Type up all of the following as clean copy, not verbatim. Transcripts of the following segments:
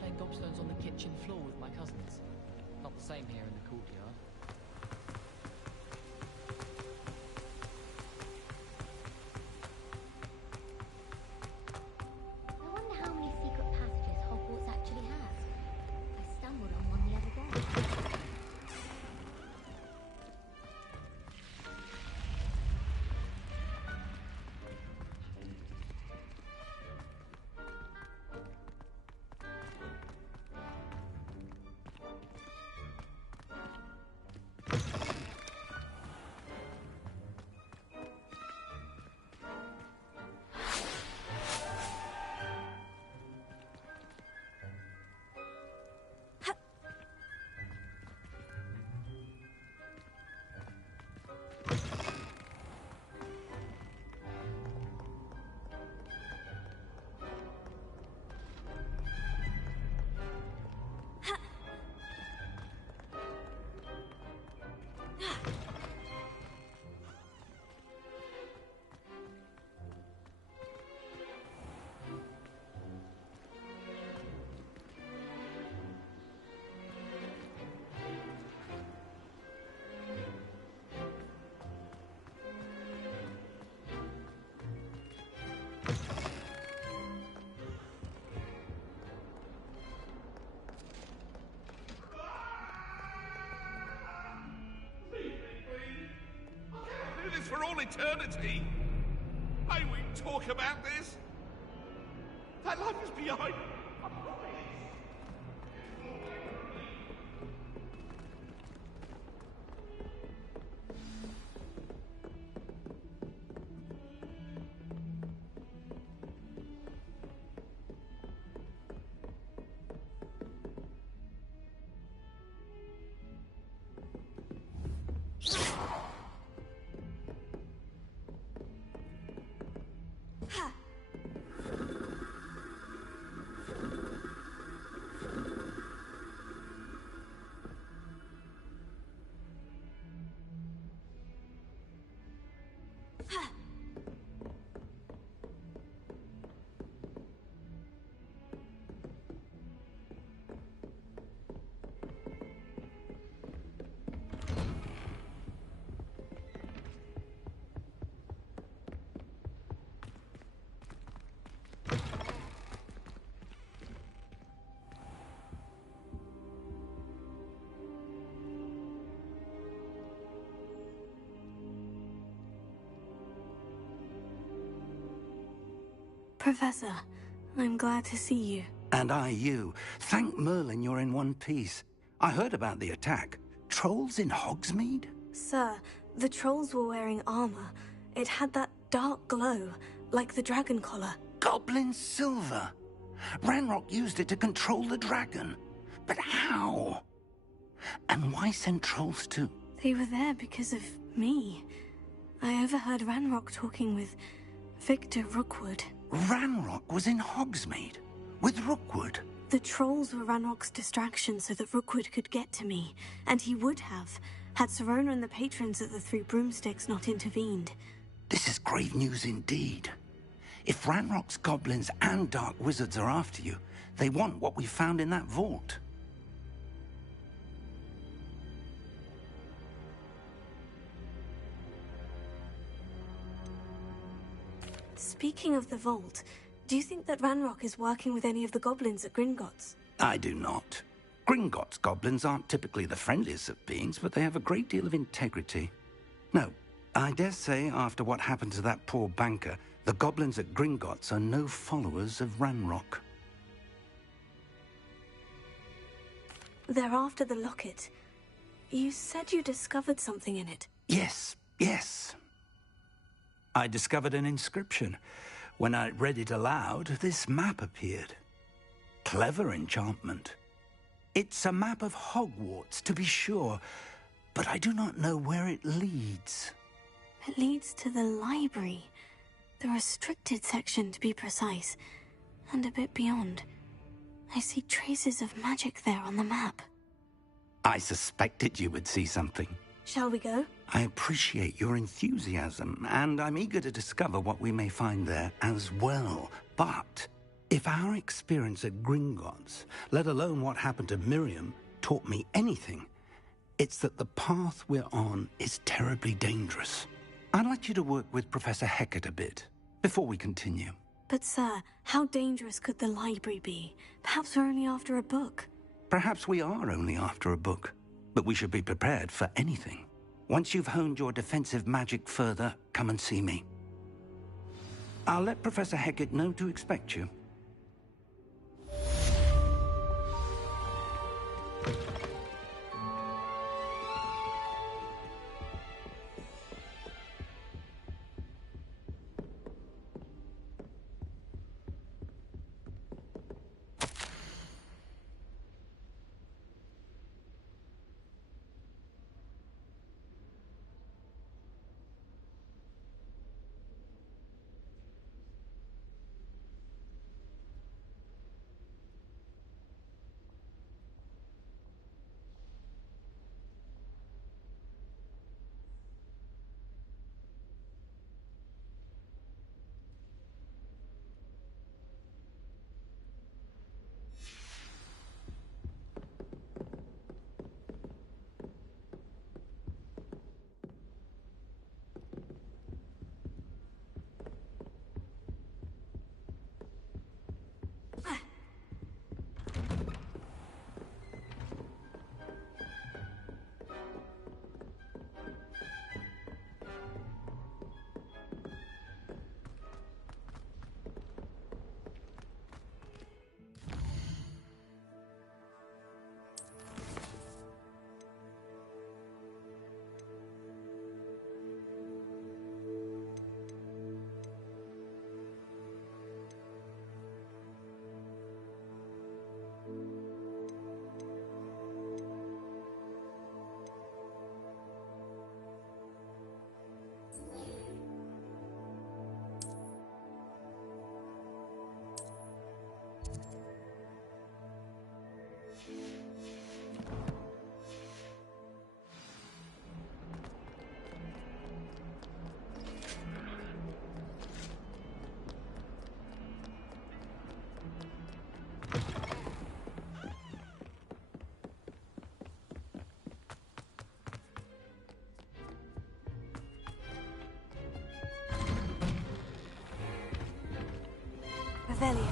Playing gobstones on the kitchen floor with my cousins. Not the same here in the courtyard. I wonder how many secret passages Hogwarts actually has. I stumbled on one the other day. For all eternity. May we talk about this? That life is behind. Professor, I'm glad to see you. And I you. Thank Merlin you're in one piece. I heard about the attack. Trolls in Hogsmeade? Sir, the trolls were wearing armor. It had that dark glow, like the dragon collar. Goblin silver! Ranrock used it to control the dragon. But how? And why send trolls too? They were there because of me. I overheard Ranrock talking with Victor Rookwood. Ranrock was in Hogsmeade? With Rookwood? The trolls were Ranrock's distraction so that Rookwood could get to me. And he would have, had Sirona and the patrons at the Three Broomsticks not intervened. This is grave news indeed. If Ranrock's goblins and dark wizards are after you, they want what we found in that vault. Speaking of the vault, Do you think that Ranrock is working with any of the goblins at Gringotts? I do not. Gringotts goblins aren't typically the friendliest of beings, but they have a great deal of integrity. No, I dare say after what happened to that poor banker, the goblins at Gringotts are no followers of Ranrock. They're after the locket. You said you discovered something in it. Yes. I discovered an inscription. When I read it aloud, this map appeared. Clever enchantment. It's a map of Hogwarts, to be sure, but I do not know where it leads. It leads to the library. The restricted section, to be precise. And a bit beyond. I see traces of magic there on the map. I suspected you would see something. Shall we go? I appreciate your enthusiasm, and I'm eager to discover what we may find there as well. But if our experience at Gringotts, let alone what happened to Miriam, taught me anything, it's that the path we're on is terribly dangerous. I'd like you to work with Professor Hecat a bit before we continue. But sir, how dangerous could the library be? Perhaps we're only after a book. Perhaps we are only after a book, but we should be prepared for anything. Once you've honed your defensive magic further, come and see me. I'll let Professor Hecat know to expect you. Revelio.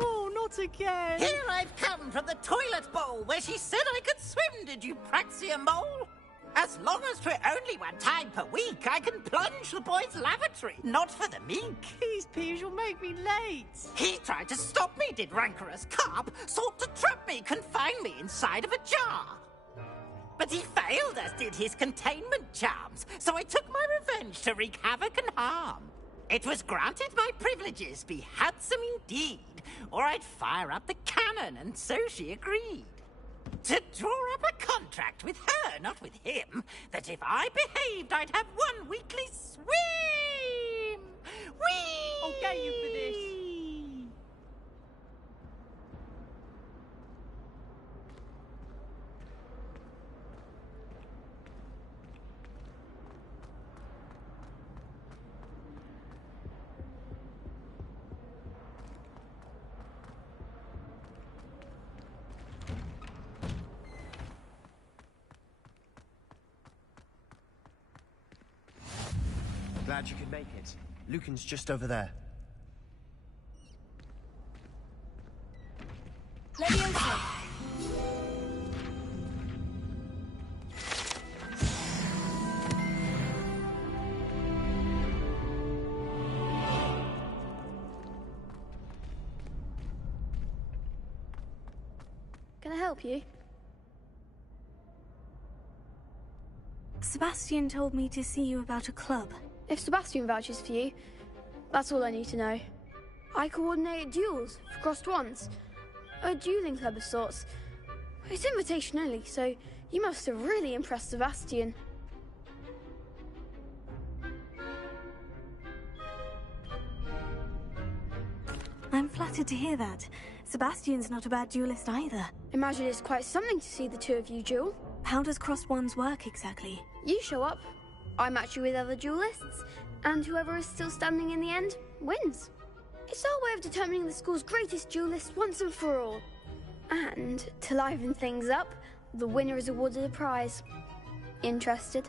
Oh, not again! Here I've come from the toilet bowl where she said I could swim, did you praxia mole? As long as 'twere only one time per week, I can plunge the boy's lavatory, not for the meek. These peas will make me late. He tried to stop me, did rancorous carp, sought to trap me, confine me inside of a jar. But he failed, as did his containment charms, so I took my revenge to wreak havoc and harm. It was granted my privileges be handsome indeed, or I'd fire up the cannon, and so she agreed. To draw up a contract with her, not with him, that if I behaved, I'd have one weekly swim! Whee! I'll get you for this. Glad you could make it. Lucan's just over there. Leviosa! Can I help you? Sebastian told me to see you about a club. If Sebastian vouches for you, that's all I need to know. I coordinate duels for crossed wands. A dueling club of sorts. It's invitation only, so you must have really impressed Sebastian. I'm flattered to hear that. Sebastian's not a bad duelist either. Imagine it's quite something to see the two of you duel. How does crossed wands work exactly? You show up, I match you with other duelists, and whoever is still standing in the end wins. It's our way of determining the school's greatest duelist once and for all. And to liven things up, the winner is awarded a prize. Interested?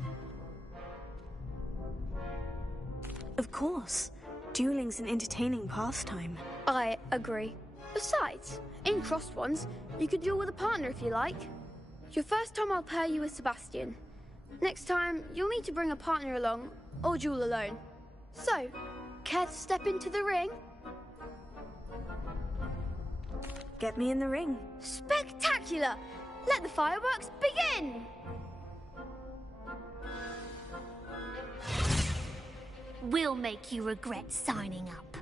Of course. Dueling's an entertaining pastime. I agree. Besides, in crossed ones, you could duel with a partner if you like. Your first time I'll pair you with Sebastian. Next time, you'll need to bring a partner along, or duel alone. So, care to step into the ring? Get me in the ring. Spectacular! Let the fireworks begin! We'll make you regret signing up.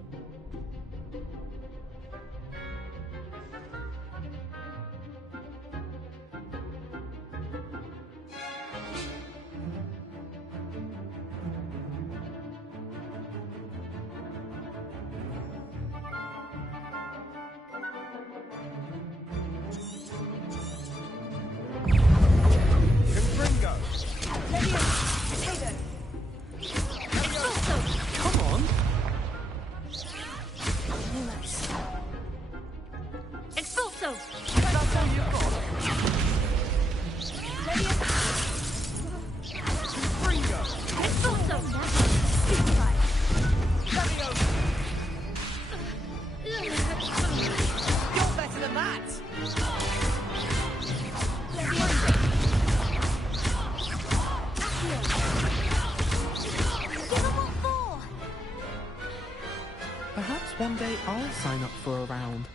Perhaps one day I'll sign up for a round.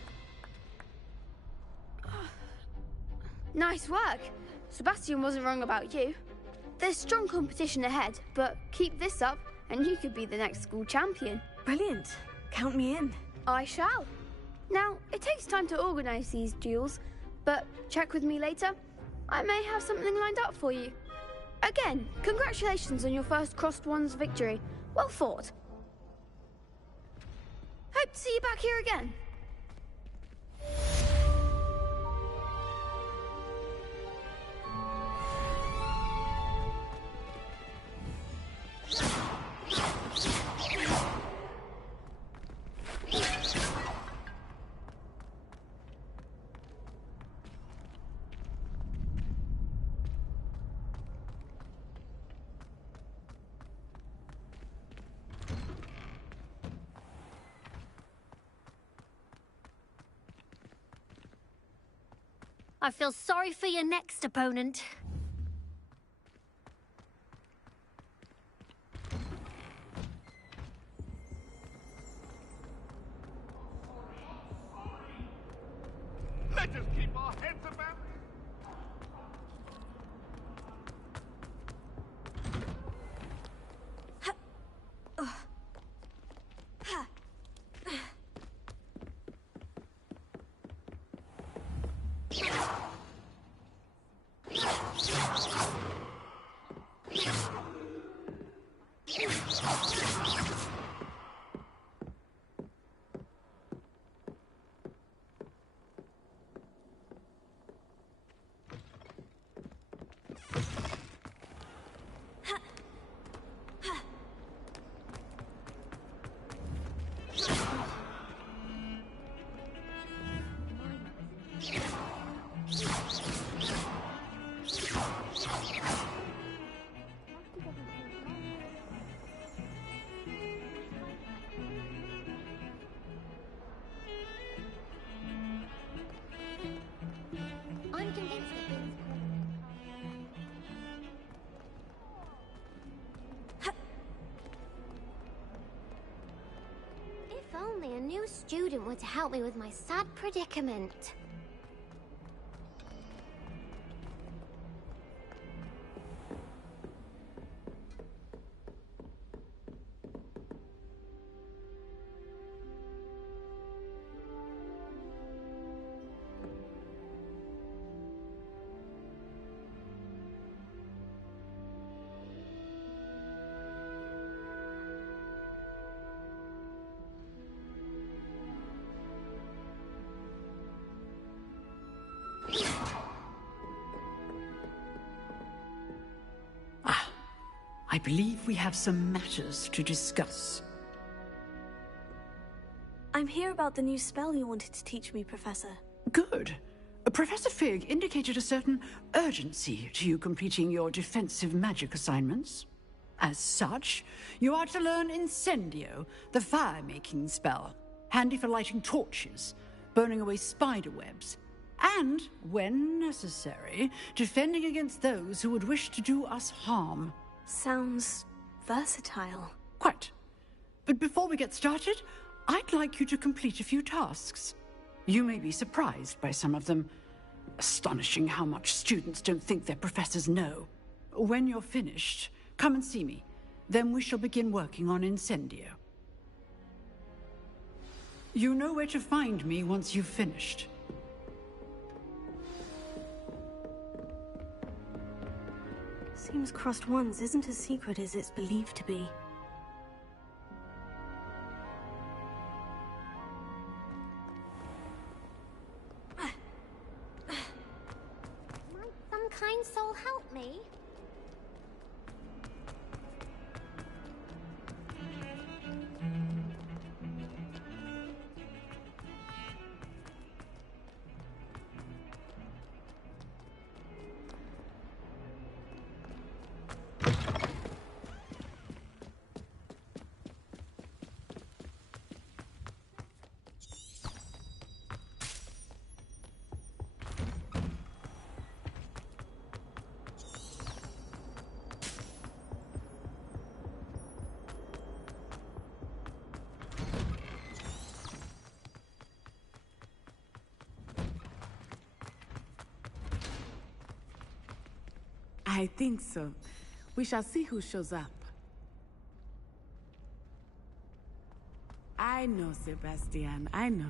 Nice work. Sebastian wasn't wrong about you. There's strong competition ahead, but keep this up and you could be the next school champion. Brilliant. Count me in. I shall. Now, it takes time to organise these duels, but check with me later. I may have something lined up for you. Again, congratulations on your first crossed wands victory. Well fought. Hope to see you back here again. I feel sorry for your next opponent. Let us keep our heads about this. new student were to help me with my sad predicament. I believe we have some matters to discuss. I'm here about the new spell you wanted to teach me, Professor. Good. Professor Fig indicated a certain urgency to you completing your defensive magic assignments. As such, you are to learn Incendio, the fire-making spell, handy for lighting torches, burning away spider webs, and, when necessary, defending against those who would wish to do us harm. Sounds versatile. Quite. But before we get started, I'd like you to complete a few tasks. You may be surprised by some of them. Astonishing how much students don't think their professors know. When you're finished, come and see me. Then we shall begin working on Incendio. You know where to find me once you've finished. Seems Crossed Ones isn't as secret as it's believed to be. Might some kind soul help me? I think so. We shall see who shows up. I know, Sebastian, I know.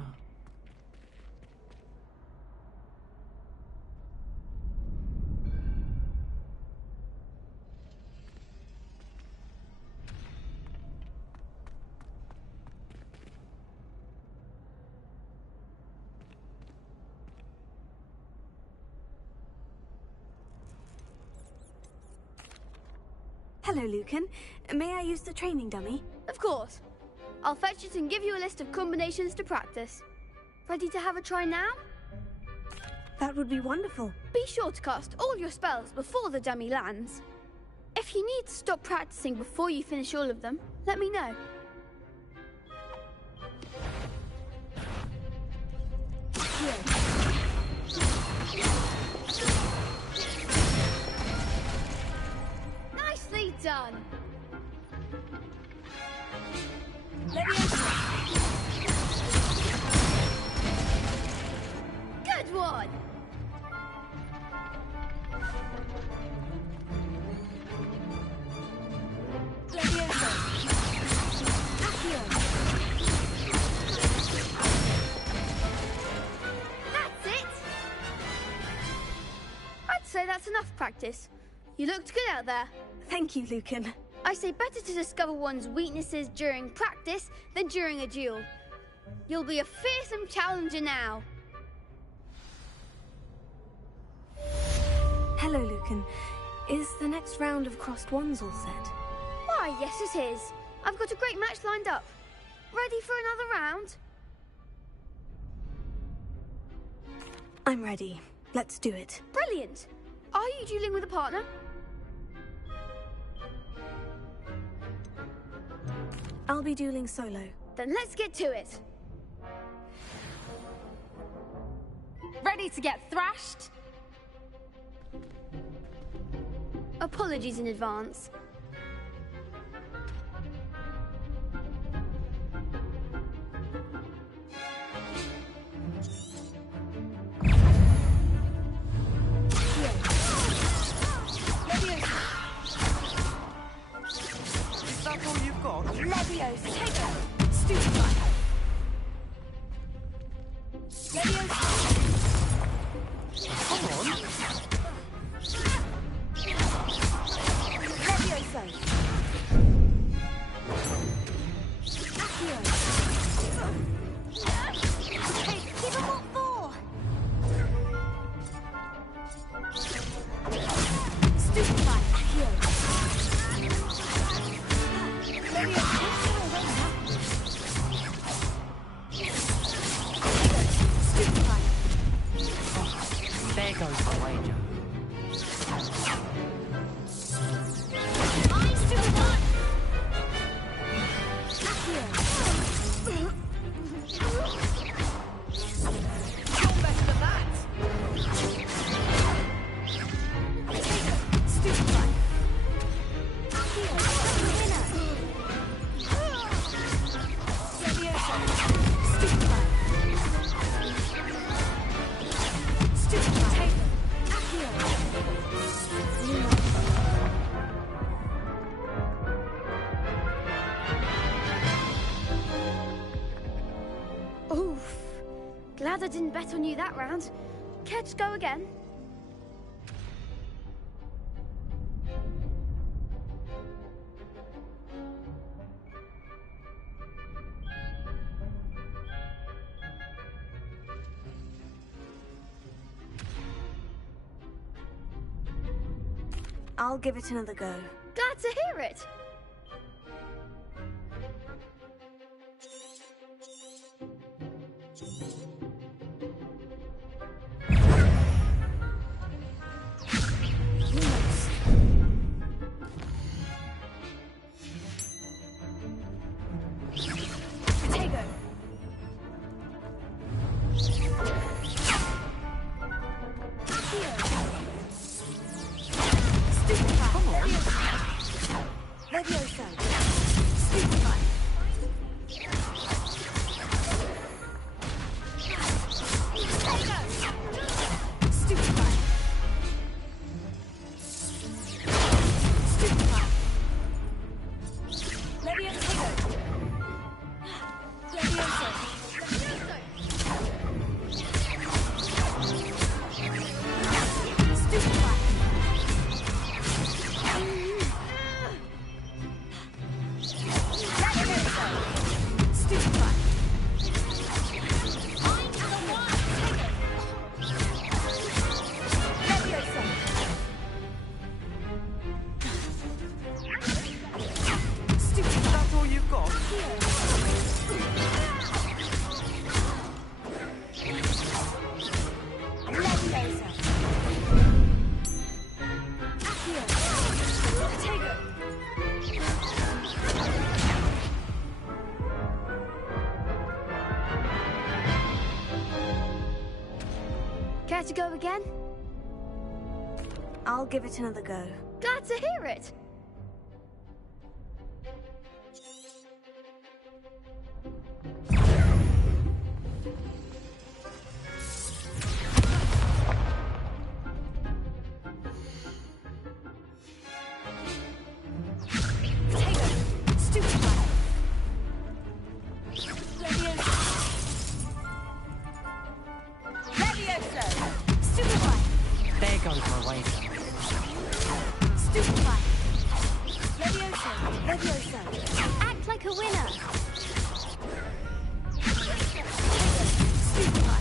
Hello, Lucan. May I use the training dummy? Of course. I'll fetch it and give you a list of combinations to practice. Ready to have a try now? That would be wonderful. Be sure to cast all your spells before the dummy lands. If you need to stop practicing before you finish all of them, let me know. Nicely done. Good one. That's it. I'd say that's enough practice. You looked good out there. Thank you, Lucan. I say better to discover one's weaknesses during practice than during a duel. You'll be a fearsome challenger now. Hello, Lucan. Is the next round of Crossed Ones all set? Why, yes it is. I've got a great match lined up. Ready for another round? I'm ready. Let's do it. Brilliant. Are you dueling with a partner? I'll be dueling solo. Then let's get to it. Ready to get thrashed? Apologies in advance. Leviosa. Potato. Stupefy. Leviosa. Come on. Leviosa. Accio. Hey, give him what for? Stupefy. Accio. There goes the wager. I'm Stupefy. You're better than that. Stupefy. Oof. Glad I didn't bet on you that round. Care to go again? I'll give it another go. Glad to hear it. Potato. Come on. Leviosa. Stupefy. Stupefy. Stupefy. Leviosa. Leviosa. Stupefy. That's all you've got? Care to go again? I'll give it another go. Glad to hear it. Potato. Stupefy. Leviosa. Leviosa. Stupefy. There goes my wager. Stupefy. Leviosa. Leviosa. Act like a winner. Stupefy.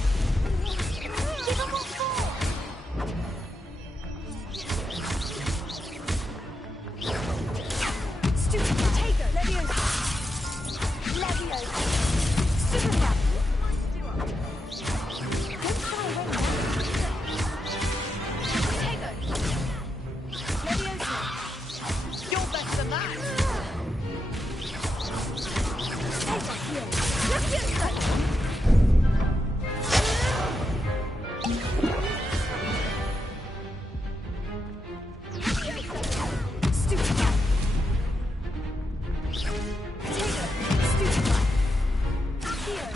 Give him what for. Stupefy. Potato. Leviosa. Leviosa. Stupefy. Don't fly away now. Potato. Leviosa. You're better than that. Potato. Leviosa. Stupefy. Potato. Stupefy. Here.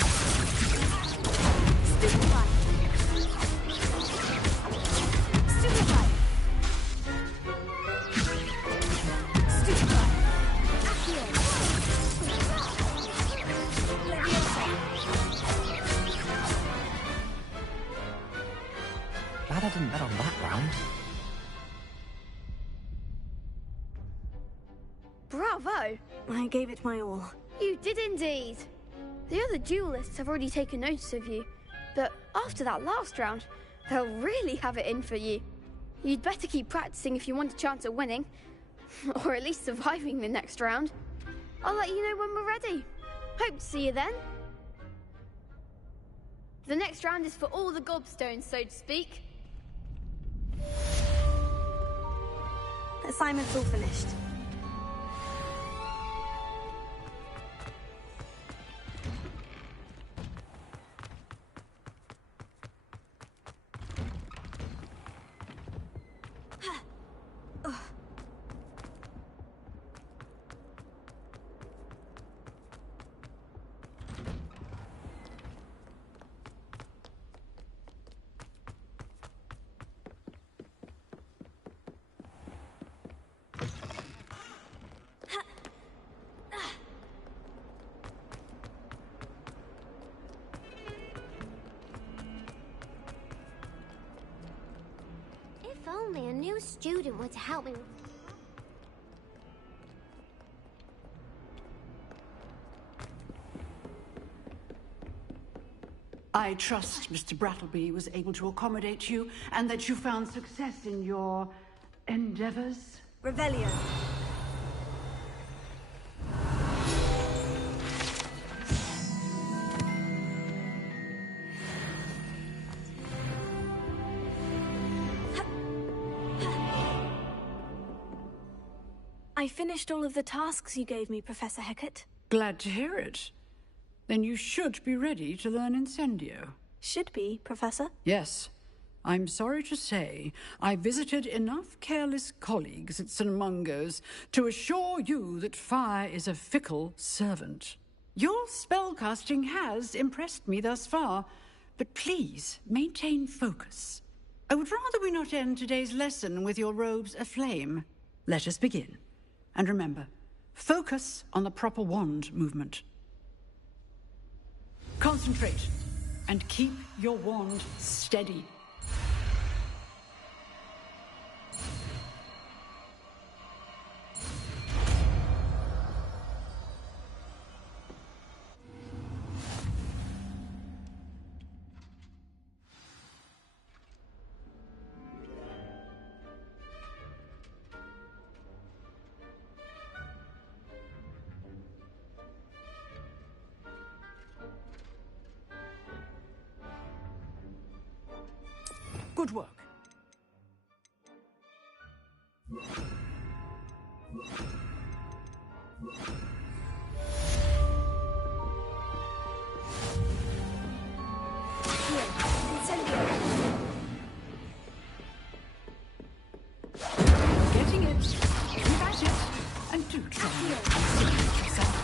Stupefy. Stupefy. Stupefy. Bravo! I gave it my all. You did indeed. The other duelists have already taken notice of you, but after that last round, they'll really have it in for you. You'd better keep practicing if you want a chance at winning, or at least surviving the next round. I'll let you know when we're ready. Hope to see you then. The next round is for all the gobstones, so to speak. Assignment's all finished. If only a new student were to help me with... I trust Mr. Brattleby was able to accommodate you and that you found success in your endeavors. Revelio. I finished all of the tasks you gave me, Professor Hecat. Glad to hear it. Then you should be ready to learn Incendio. Should be, Professor. Yes. I'm sorry to say, I visited enough careless colleagues at St. Mungo's to assure you that fire is a fickle servant. Your spellcasting has impressed me thus far, but please maintain focus. I would rather we not end today's lesson with your robes aflame. Let us begin. And remember, focus on the proper wand movement. Concentrate, and keep your wand steady. Good work. Getting it. Keep at it. And do try and yourself.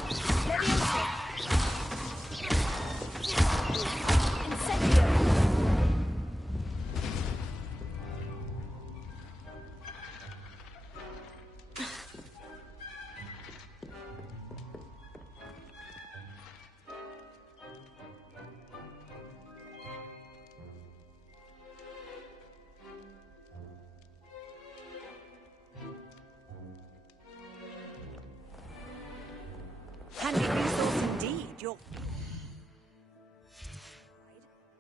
Handy resource indeed, you're...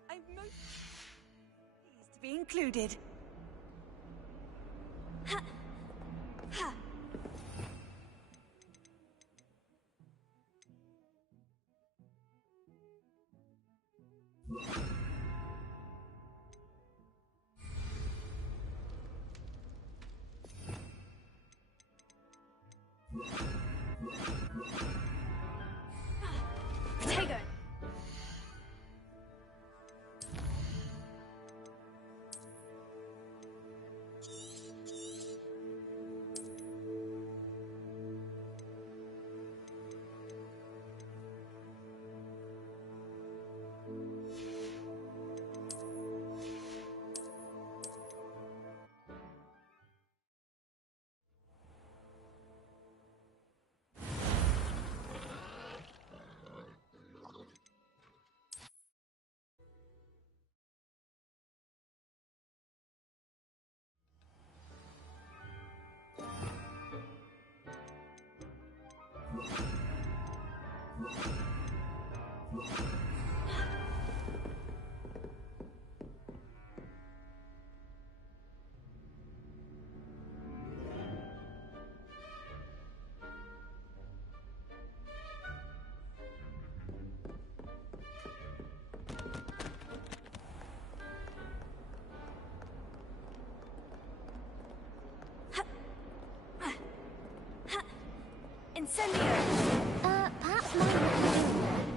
I'm most pleased to be included. Potato. Incendio! Perhaps mine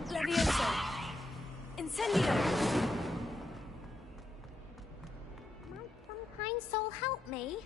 would be Levioso! Incendio! Might some kind soul help me?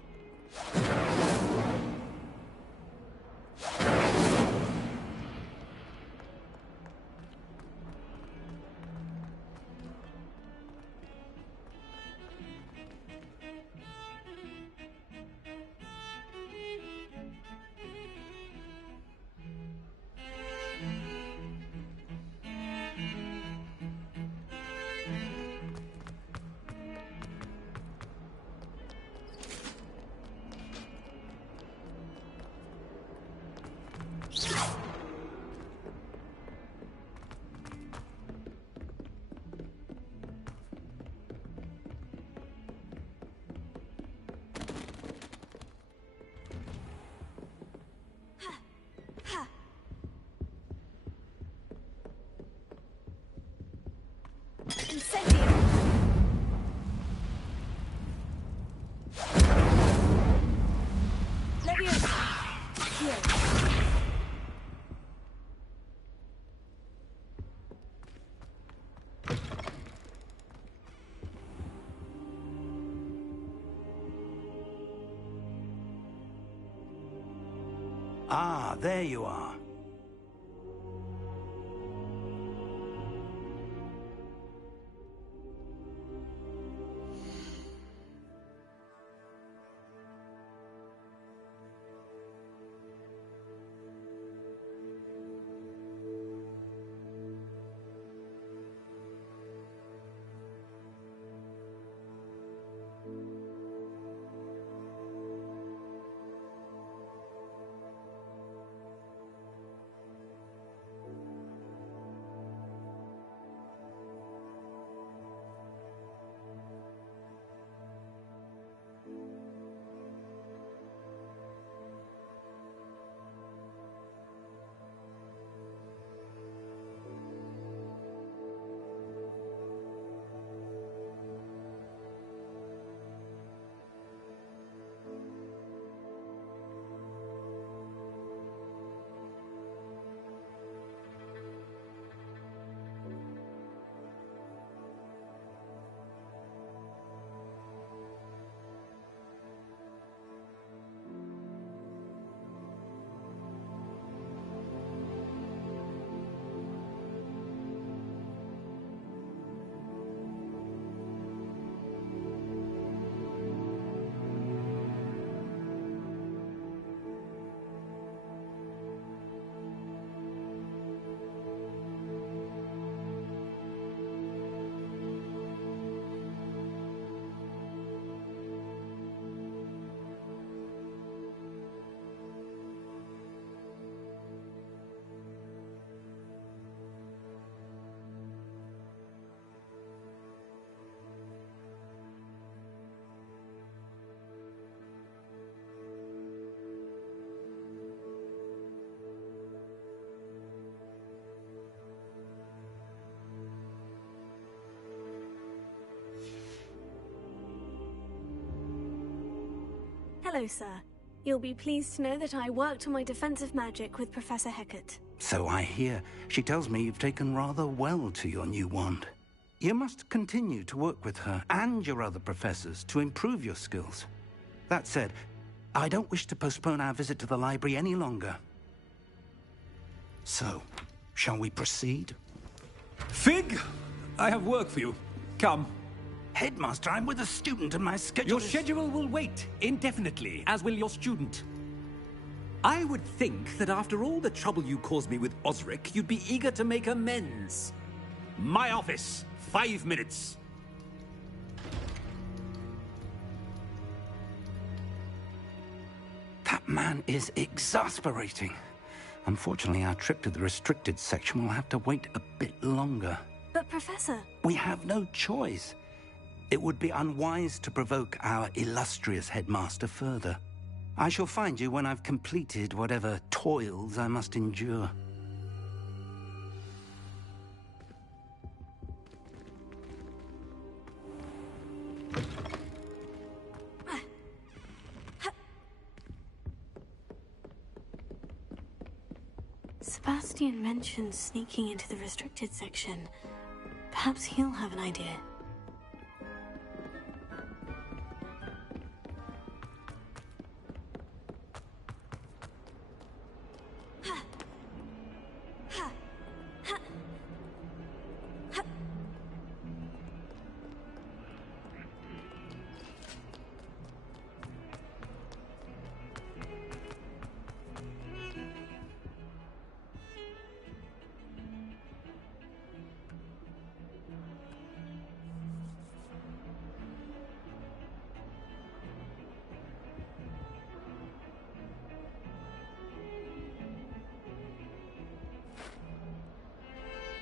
Incendio! Levioso! Here. Ah, there you are. Hello, sir. You'll be pleased to know that I worked on my defensive magic with Professor Hecat. So I hear. She tells me you've taken rather well to your new wand. You must continue to work with her and your other professors to improve your skills. That said, I don't wish to postpone our visit to the library any longer. So, shall we proceed? Fig! I have work for you. Come. Headmaster, I'm with a student and my schedule Your schedule will wait indefinitely, as will your student. I would think that after all the trouble you caused me with Osric, you'd be eager to make amends. My office, 5 minutes. That man is exasperating. Unfortunately, our trip to the restricted section will have to wait a bit longer. But Professor... We have no choice. It would be unwise to provoke our illustrious headmaster further. I shall find you when I've completed whatever toils I must endure. Sebastian mentioned sneaking into the restricted section. Perhaps he'll have an idea.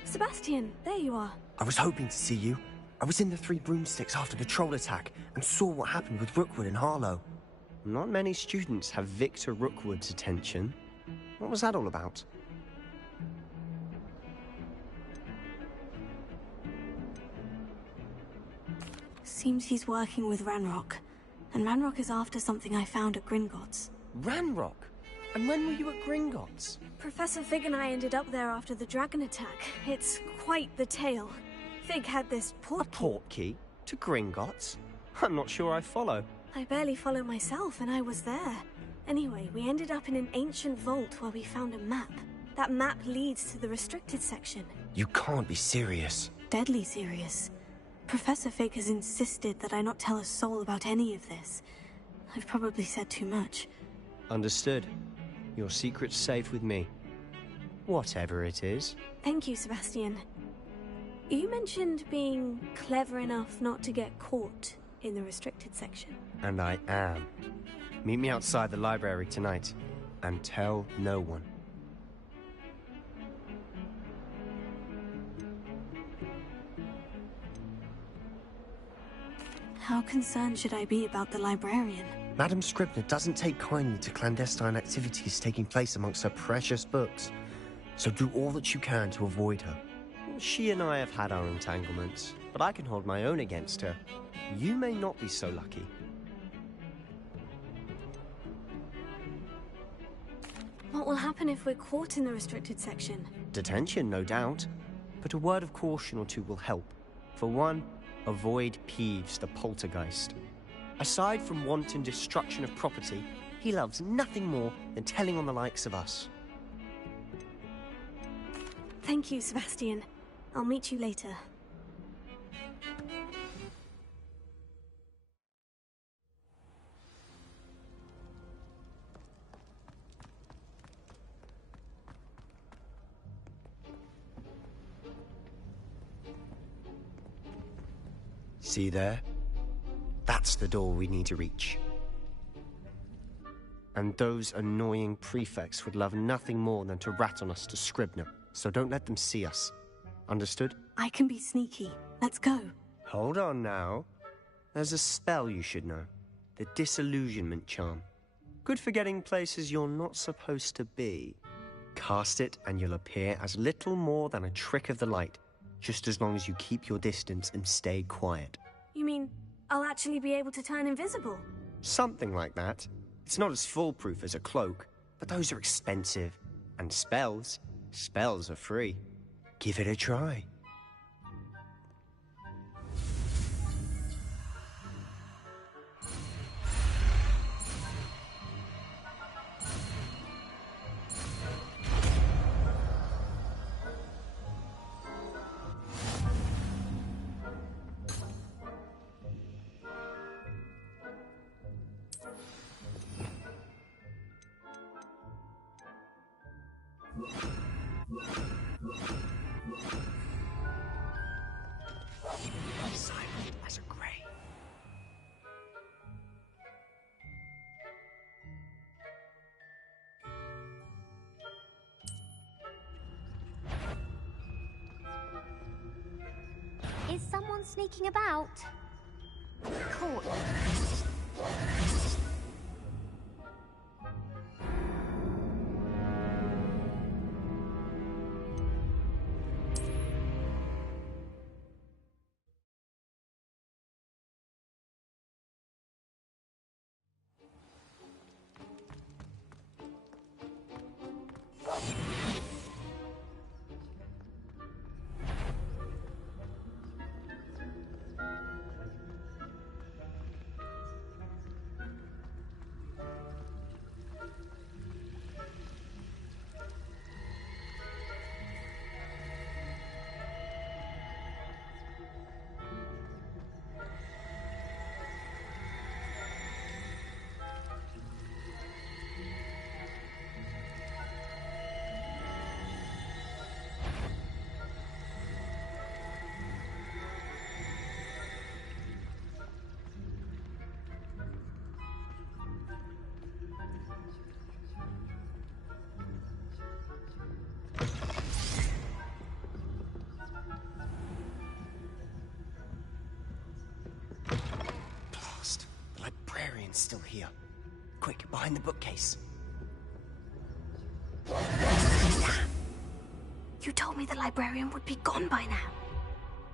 Sebastian, there you are. I was hoping to see you. I was in the Three Broomsticks after the troll attack and saw what happened with Rookwood and Harlow. Not many students have Victor Rookwood's attention. What was that all about? Seems he's working with Ranrock. And Ranrock is after something I found at Gringotts. Ranrock? And when were you at Gringotts? Professor Fig and I ended up there after the dragon attack. It's quite the tale. Fig had this portkey. A portkey? To Gringotts? I'm not sure I follow. I barely follow myself, and I was there. Anyway, we ended up in an ancient vault where we found a map. That map leads to the restricted section. You can't be serious. Deadly serious. Professor Fig has insisted that I not tell a soul about any of this. I've probably said too much. Understood. Your secret's safe with me. Whatever it is. Thank you, Sebastian. You mentioned being clever enough not to get caught in the restricted section. And I am. Meet me outside the library tonight, and tell no one. How concerned should I be about the librarian? Madam Scribner doesn't take kindly to clandestine activities taking place amongst her precious books, so do all that you can to avoid her. She and I have had our entanglements, but I can hold my own against her. You may not be so lucky. What will happen if we're caught in the restricted section? Detention, no doubt. But a word of caution or two will help. For one, avoid Peeves the poltergeist. Aside from wanton destruction of property, he loves nothing more than telling on the likes of us. Thank you, Sebastian. I'll meet you later. See there? That's the door we need to reach. And those annoying prefects would love nothing more than to rat on us to Scribner, so don't let them see us. Understood? I can be sneaky. Let's go. Hold on now. There's a spell you should know. The Disillusionment Charm. Good for getting places you're not supposed to be. Cast it and you'll appear as little more than a trick of the light, just as long as you keep your distance and stay quiet. You mean I'll actually be able to turn invisible? Something like that. It's not as foolproof as a cloak, but those are expensive. And spells are free. Give it a try. Silent as a grave. sneaking about. Caught. The librarian's still here. Quick, behind the bookcase. You told me the librarian would be gone by now.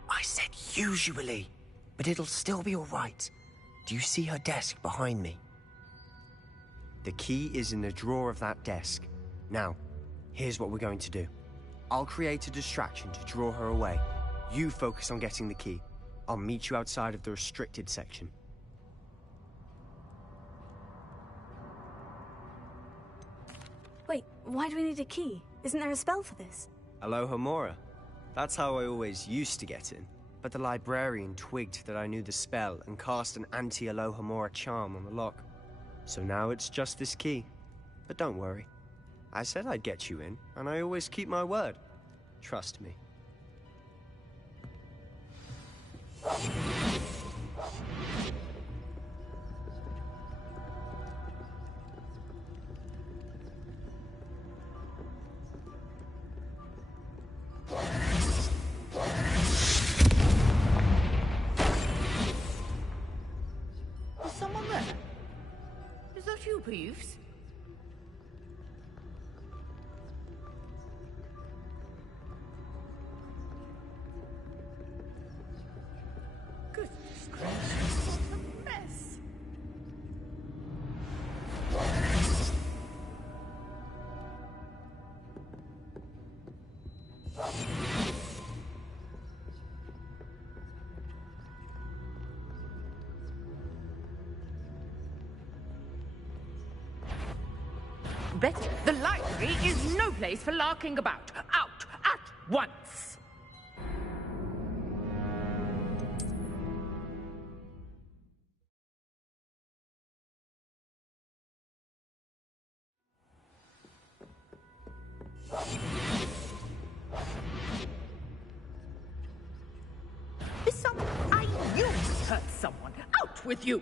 I said usually, but it'll still be all right. Do you see her desk behind me? The key is in the drawer of that desk. Now, here's what we're going to do. I'll create a distraction to draw her away. You focus on getting the key. I'll meet you outside of the restricted section. Wait, why do we need a key? Isn't there a spell for this? Alohomora. That's how I always used to get in. But the librarian twigged that I knew the spell and cast an anti-Alohomora charm on the lock. So now it's just this key. But don't worry. I said I'd get you in, and I always keep my word. Trust me. Is someone there? Is that you, Peeves? Goodness gracious, what a mess! Better. The library is no place for larking about. Out at once! I knew it hurt someone. Out with you!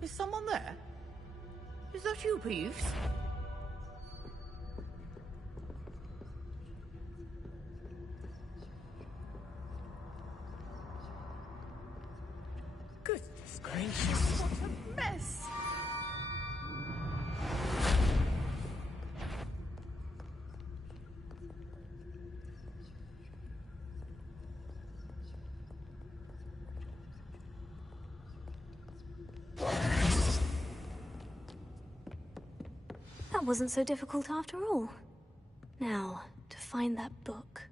Is someone there? Is that you, Peeves? Goodness gracious, what a mess! That wasn't so difficult after all. Now, to find that book.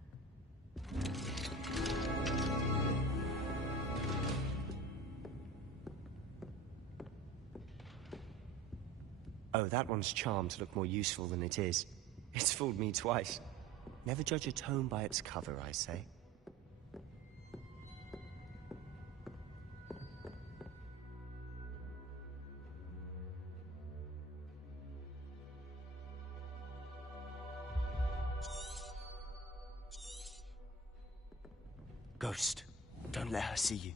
Oh, that one's charmed to look more useful than it is. It's fooled me twice. Never judge a tome by its cover, I say. Ghost, don't let her see you.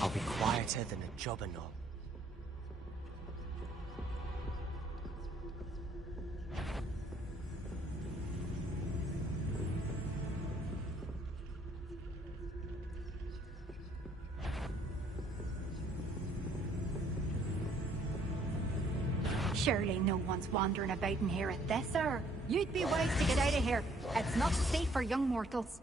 I'll be quieter than a jobberknoll. Surely no one's wandering about in here at this hour. You'd be wise to get out of here. It's not safe for young mortals.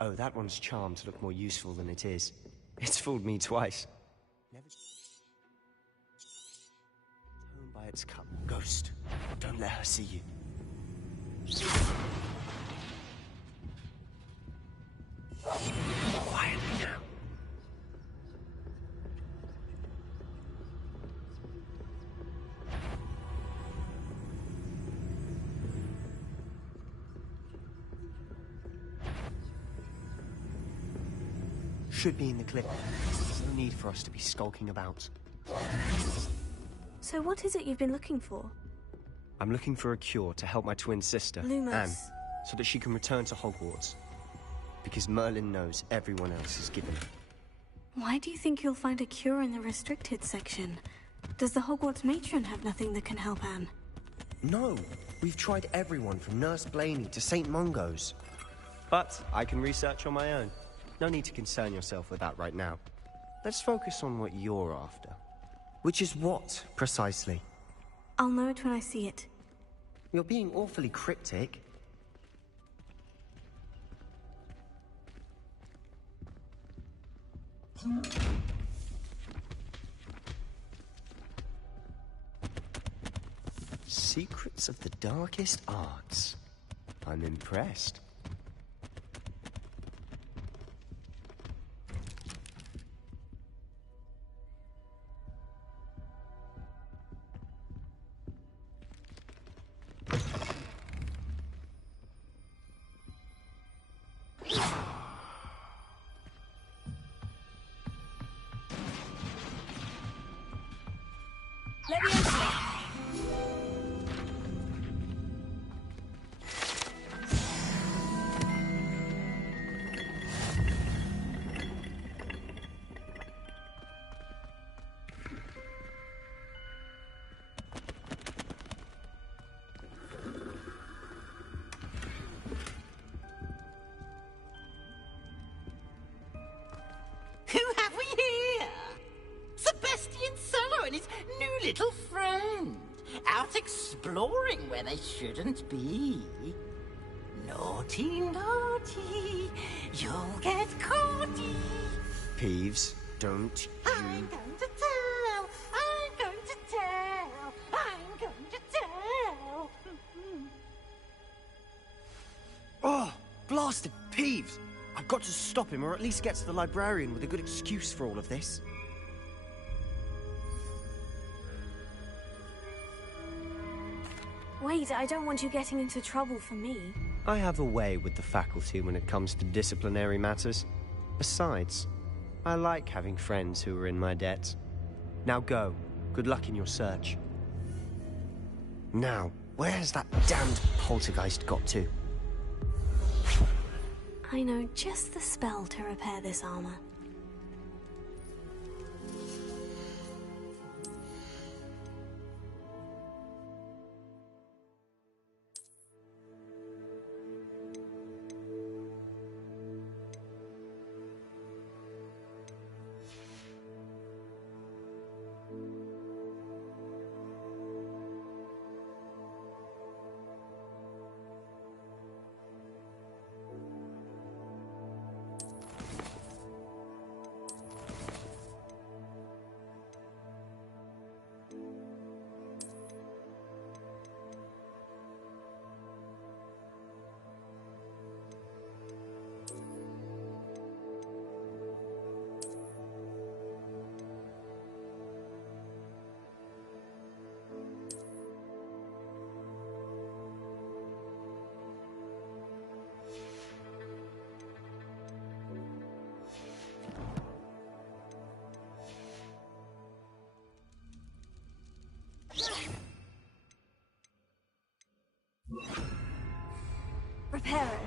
Oh, that one's charmed to look more useful than it is. It's fooled me twice. Never... Tone by its cup. Ghost, don't let her see you. Quietly now. Should be in the clip. There's no need for us to be skulking about. So what is it you've been looking for? I'm looking for a cure to help my twin sister, Lumos. Anne, so that she can return to Hogwarts. Because Merlin knows everyone else is given. Why do you think you'll find a cure in the restricted section? Does the Hogwarts matron have nothing that can help Anne? No! We've tried everyone from Nurse Blaney to St. Mungo's. But I can research on my own. No need to concern yourself with that right now. Let's focus on what you're after. Which is what, precisely? I'll know it when I see it. You're being awfully cryptic. Secrets of the darkest arts. I'm impressed. Who have we here? Sebastian Solo and his new little friend. Out exploring where they shouldn't be. Naughty, naughty, you'll get caughty. Peeves, don't you... I'm going to tell, I'm going to tell, I'm going to tell. Oh, blasted Peeves! I've got to stop him, or at least get to the librarian with a good excuse for all of this. Wait, I don't want you getting into trouble for me. I have a way with the faculty when it comes to disciplinary matters. Besides, I like having friends who are in my debt. Now go. Good luck in your search. Now, where's that damned poltergeist got to? I know just the spell to repair this armor. Repairer.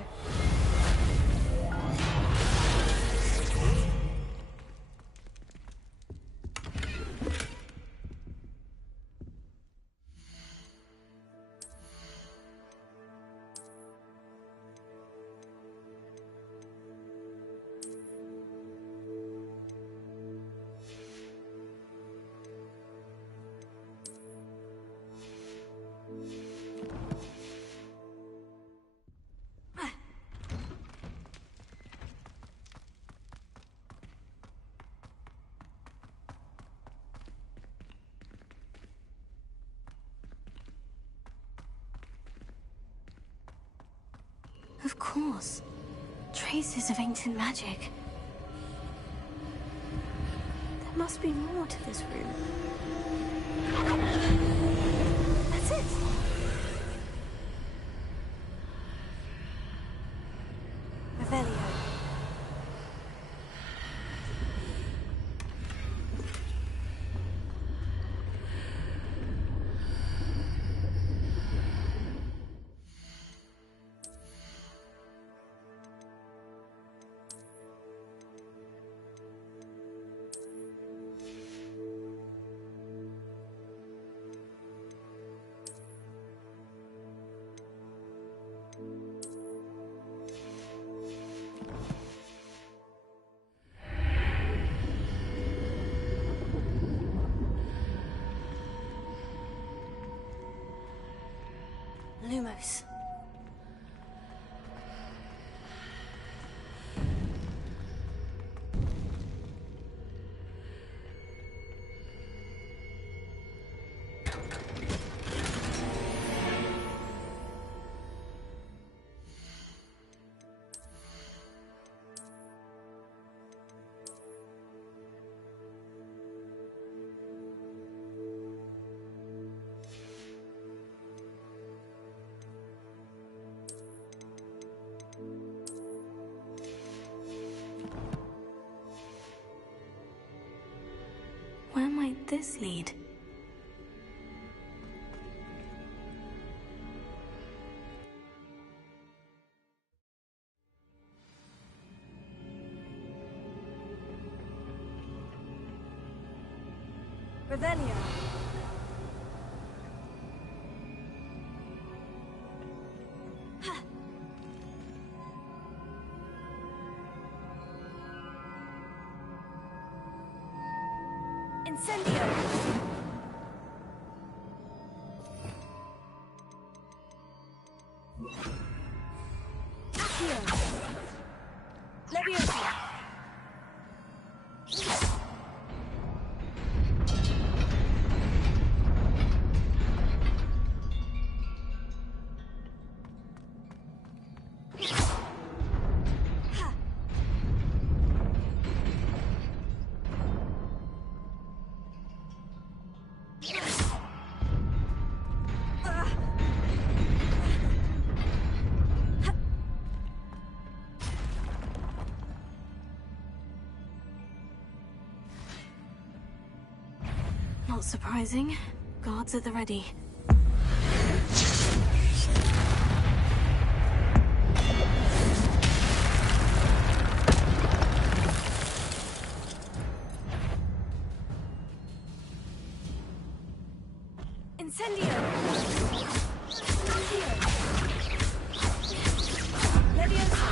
Of course. Traces of ancient magic. There must be more to this room. That's it! Revelio. Lumos. Where might this lead? Revelio. Incendio. Accio. Leviosa. Not surprising. Guards at the ready. Incendio. Accio. Leviosa.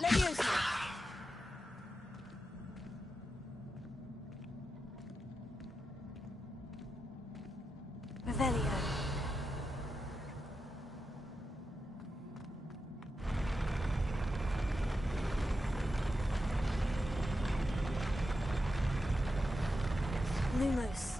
Leviosa! Revelio. Lumos.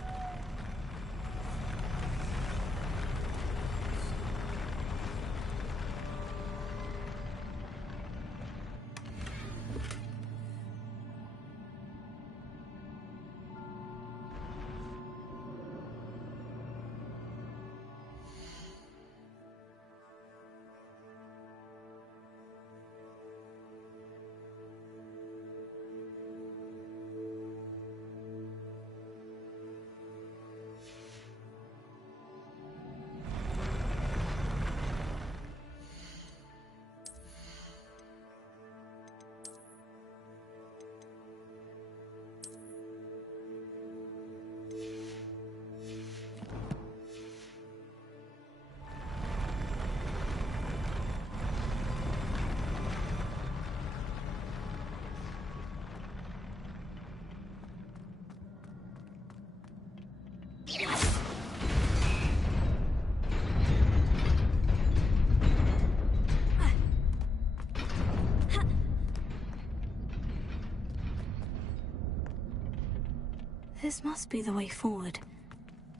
This must be the way forward.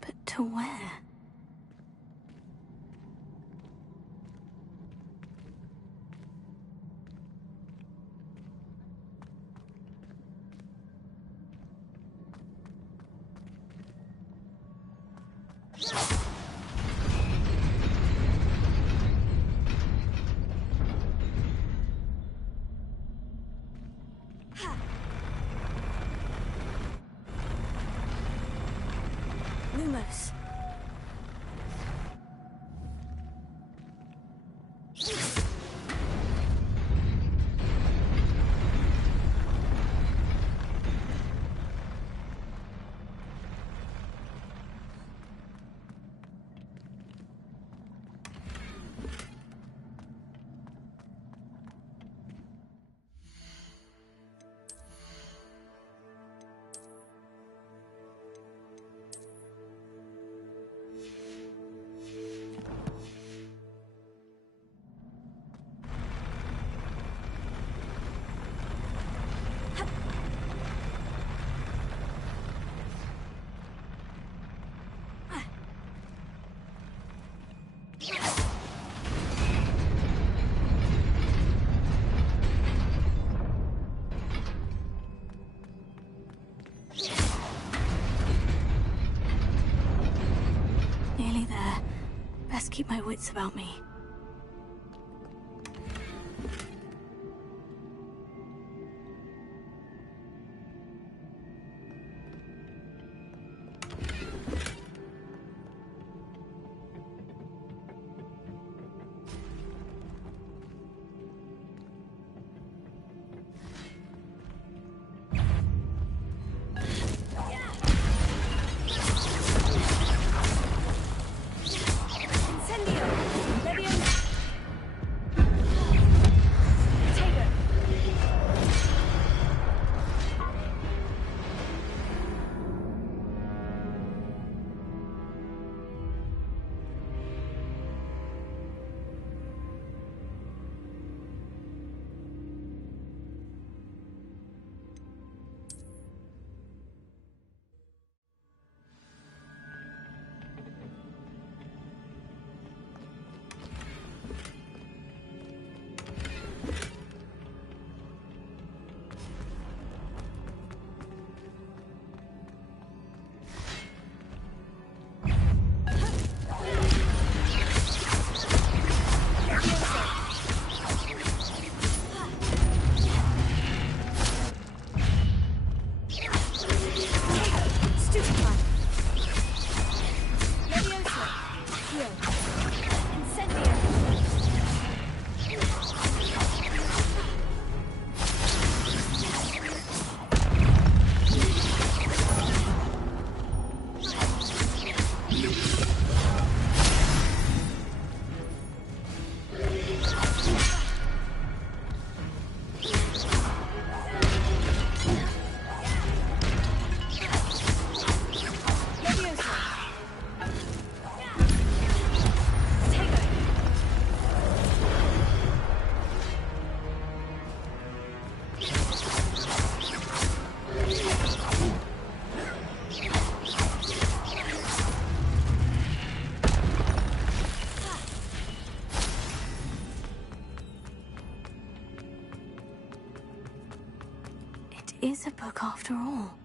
But to where? Lumos. Nearly there. Best keep my wits about me. Incendio! Leviosa! is a book after all.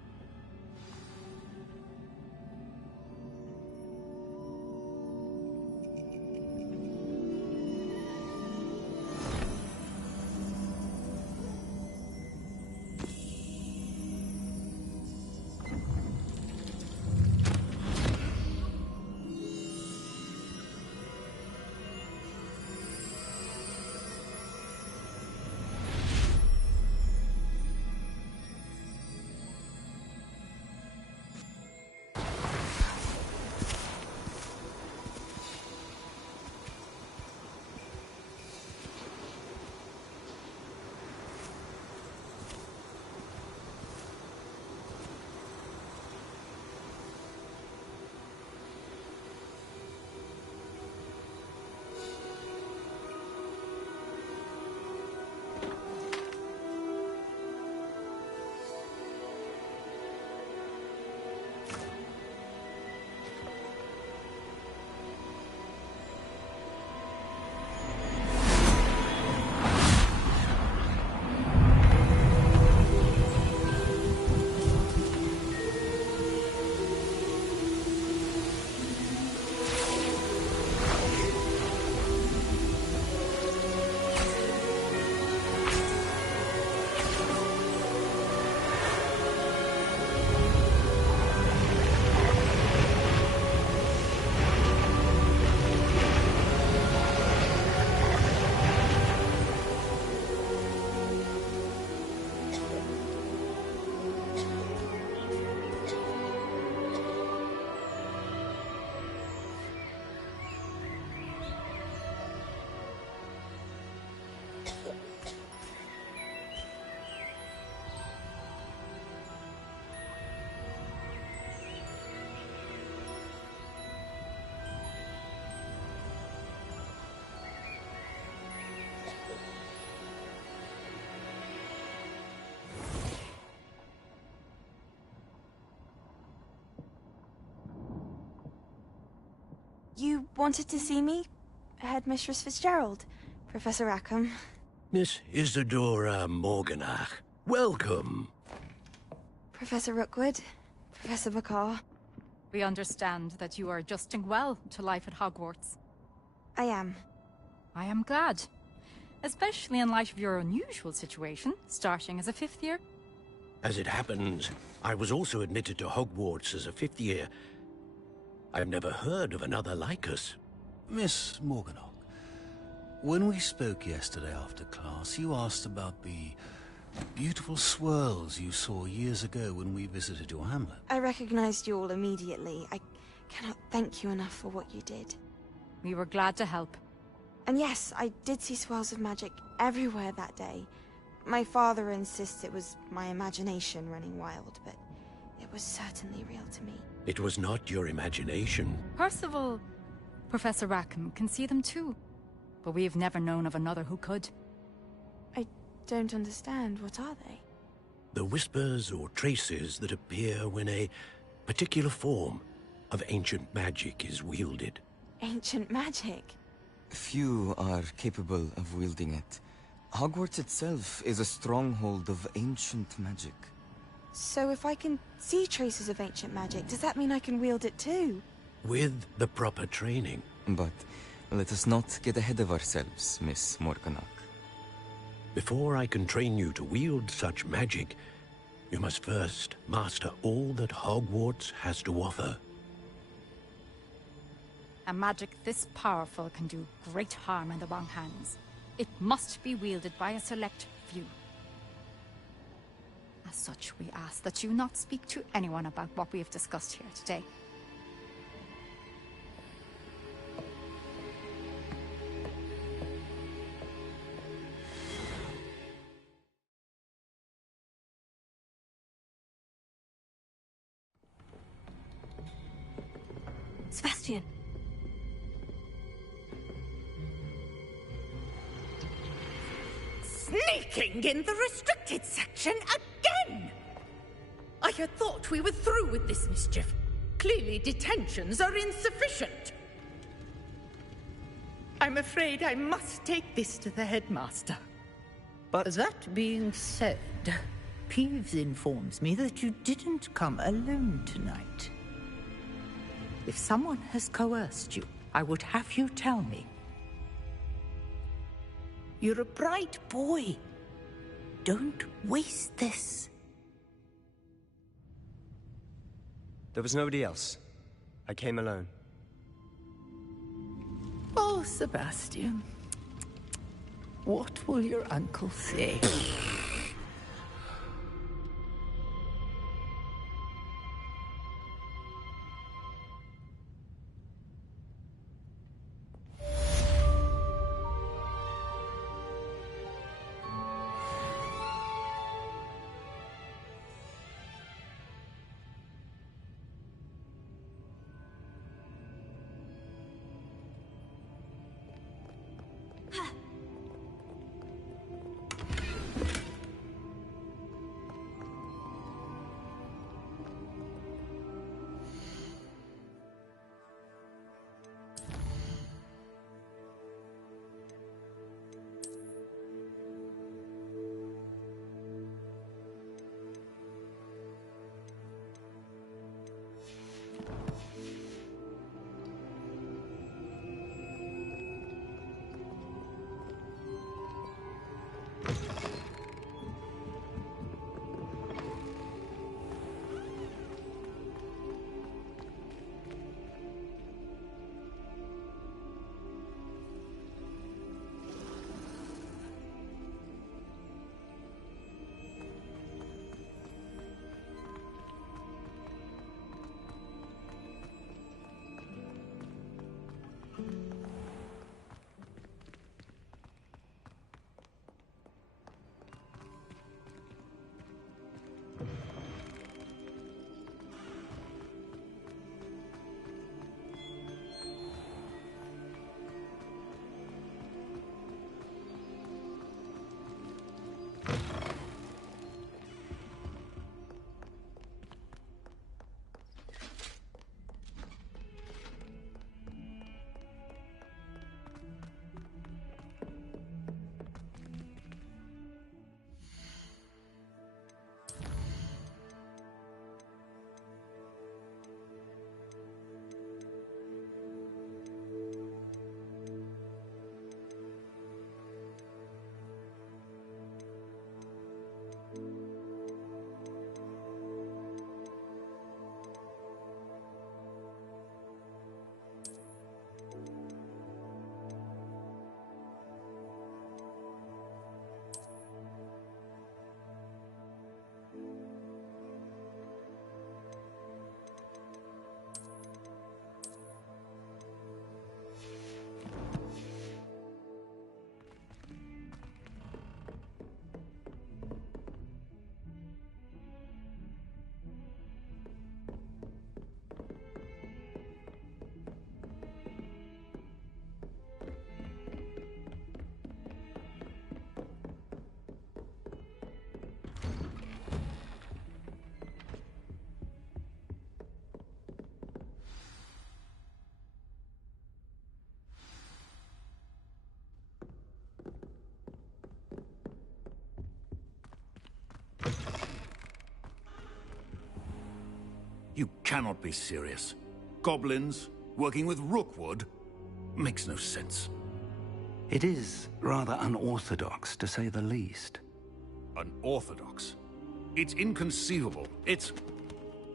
You wanted to see me? Headmistress Fitzgerald? Professor Rackham? Miss Isadora Morganach, welcome. Professor Rookwood? Professor Macaw? We understand that you are adjusting well to life at Hogwarts. I am. I am glad. Especially in light of your unusual situation, starting as a 5th year. As it happens, I was also admitted to Hogwarts as a 5th year. I've never heard of another like us. Miss Morganach, when we spoke yesterday after class, you asked about the beautiful swirls you saw years ago when we visited your hamlet. I recognized you all immediately. I cannot thank you enough for what you did. We were glad to help. And yes, I did see swirls of magic everywhere that day. My father insists it was my imagination running wild, but it was certainly real to me. It was not your imagination. Percival, Professor Rackham can see them too. But we have never known of another who could. I don't understand. What are they? The whispers or traces that appear when a particular form of ancient magic is wielded. Ancient magic? Few are capable of wielding it. Hogwarts itself is a stronghold of ancient magic. So if I can see traces of ancient magic, does that mean I can wield it too? With the proper training. But let us not get ahead of ourselves, Miss Morganach. Before I can train you to wield such magic, you must first master all that Hogwarts has to offer. A magic this powerful can do great harm in the wrong hands. It must be wielded by a select few. As such, we ask that you not speak to anyone about what we have discussed here today. Sebastian. Sneaking in the restricted section again! I had thought we were through with this mischief. Clearly detentions are insufficient. I'm afraid I must take this to the headmaster. But that being said, Peeves informs me that you didn't come alone tonight. If someone has coerced you, I would have you tell me. You're a bright boy. Don't waste this. There was nobody else. I came alone. Oh, Sebastian. What will your uncle say? You cannot be serious. Goblins working with Rookwood makes no sense. It is rather unorthodox, to say the least. Unorthodox? It's inconceivable. It's...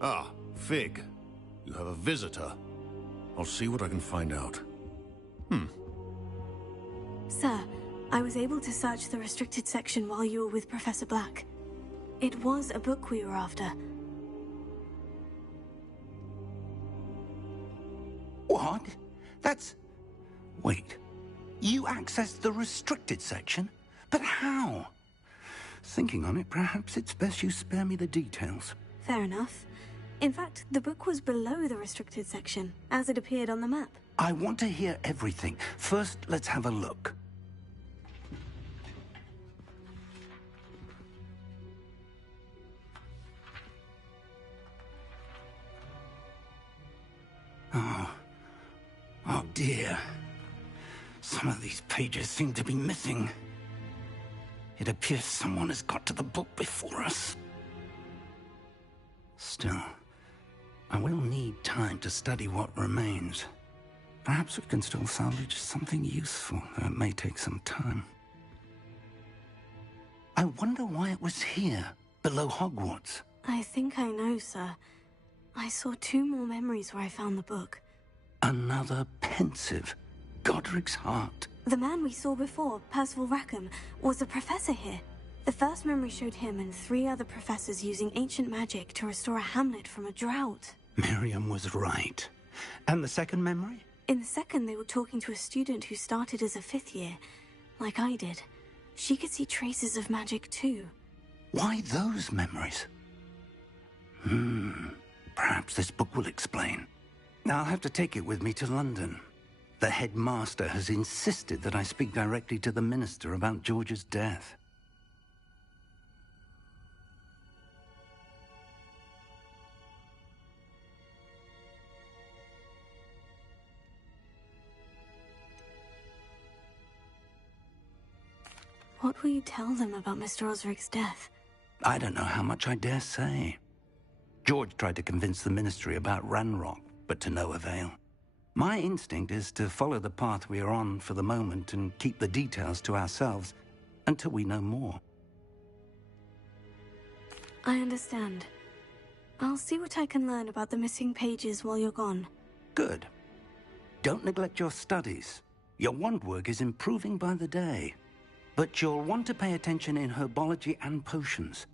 Ah, Fig. You have a visitor. I'll see what I can find out. Sir, I was able to search the restricted section while you were with Professor Black. It was a book we were after. What? That's... Wait. You accessed the restricted section? But how? Thinking on it, perhaps it's best you spare me the details. Fair enough. In fact, the book was below the restricted section, as it appeared on the map. I want to hear everything. First, let's have a look. Oh dear. Some of these pages seem to be missing. It appears someone has got to the book before us. Still, I will need time to study what remains. Perhaps we can still salvage something useful, though it may take some time. I wonder why it was here, below Hogwarts. I think I know, sir. I saw 2 more memories where I found the book. Another pensive. Godric's heart. The man we saw before, Percival Rackham, was a professor here. The first memory showed him and 3 other professors using ancient magic to restore a hamlet from a drought. Miriam was right. And the second memory? In the second, they were talking to a student who started as a 5th year, like I did. She could see traces of magic too. Why those memories? Perhaps this book will explain. I'll have to take it with me to London. The headmaster has insisted that I speak directly to the minister about George's death. What will you tell them about Mr. Osric's death? I don't know how much I dare say. George tried to convince the ministry about Ranrock, but to no avail. My instinct is to follow the path we are on for the moment and keep the details to ourselves until we know more. I understand. I'll see what I can learn about the missing pages while you're gone. Good. Don't neglect your studies. Your wand work is improving by the day. But you'll want to pay attention in herbology and potions.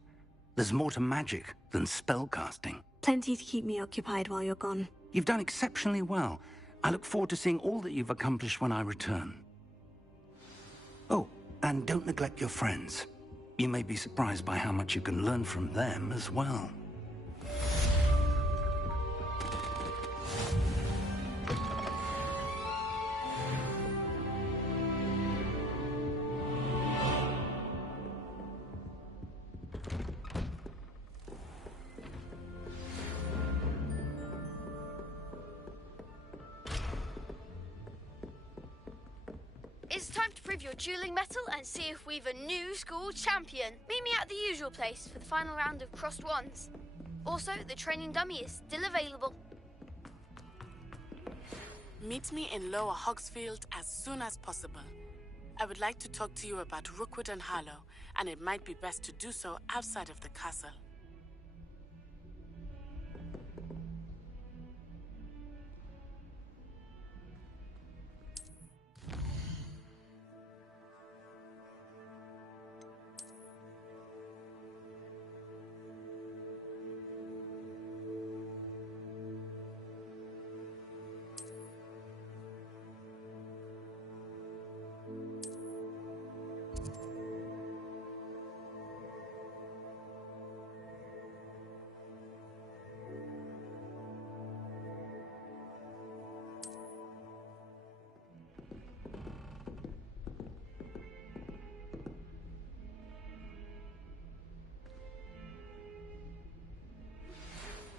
There's more to magic than spellcasting. Plenty to keep me occupied while you're gone. You've done exceptionally well. I look forward to seeing all that you've accomplished when I return. Oh, and don't neglect your friends. You may be surprised by how much you can learn from them as well. It's time to prove your dueling mettle and see if we've a new school champion. Meet me at the usual place for the final round of crossed wands. Also, the training dummy is still available. Meet me in Lower Hogsfield as soon as possible. I would like to talk to you about Rookwood and Harlow, and it might be best to do so outside of the castle.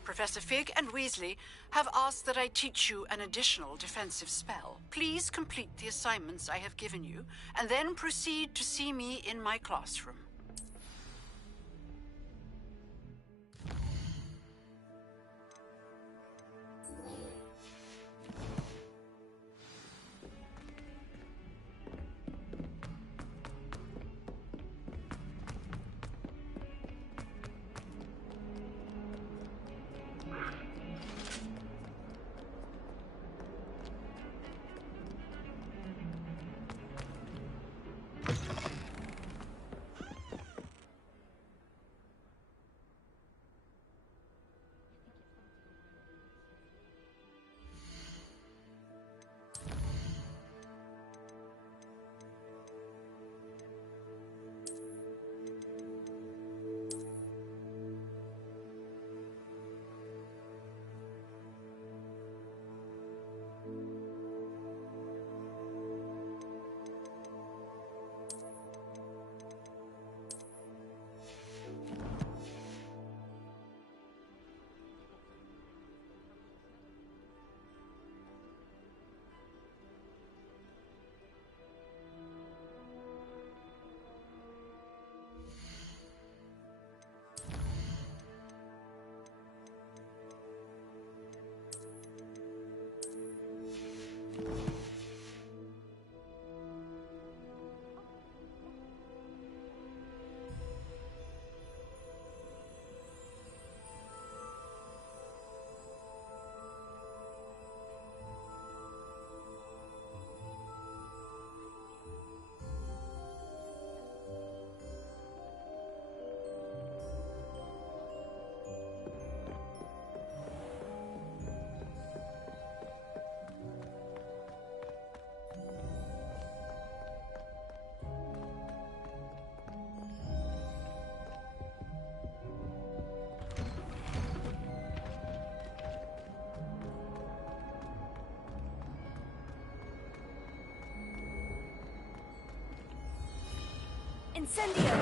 Professor Fig and Weasley have asked that I teach you an additional defensive spell. Please complete the assignments I have given you, and then proceed to see me in my classroom. Incendio!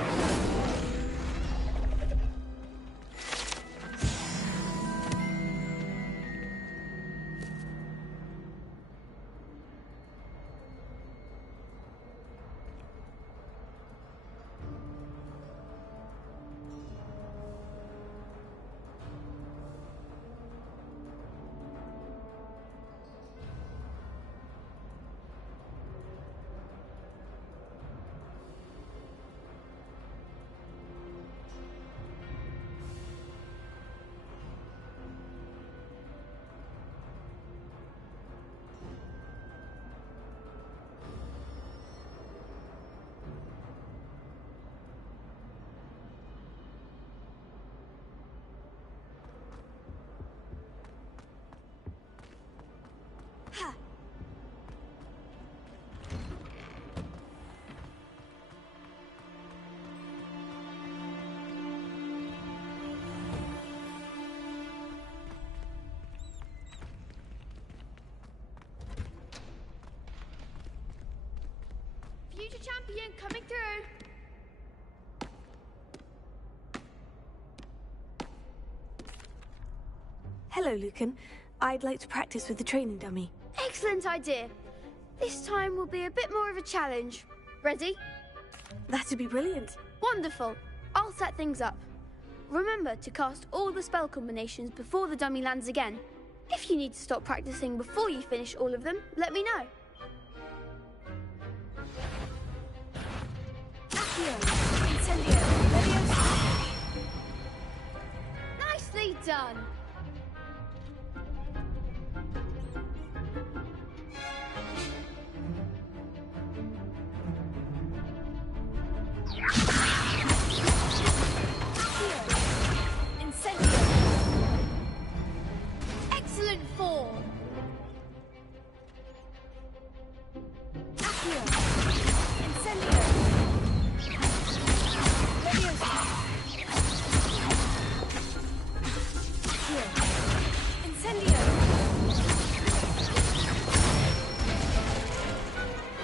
Future champion coming through. Hello, Lucan. I'd like to practice with the training dummy. Excellent idea. This time will be a bit more of a challenge. Ready? That'd be brilliant. Wonderful. I'll set things up. Remember to cast all the spell combinations before the dummy lands again. If you need to stop practicing before you finish all of them, let me know. Nicely done. Excellent form.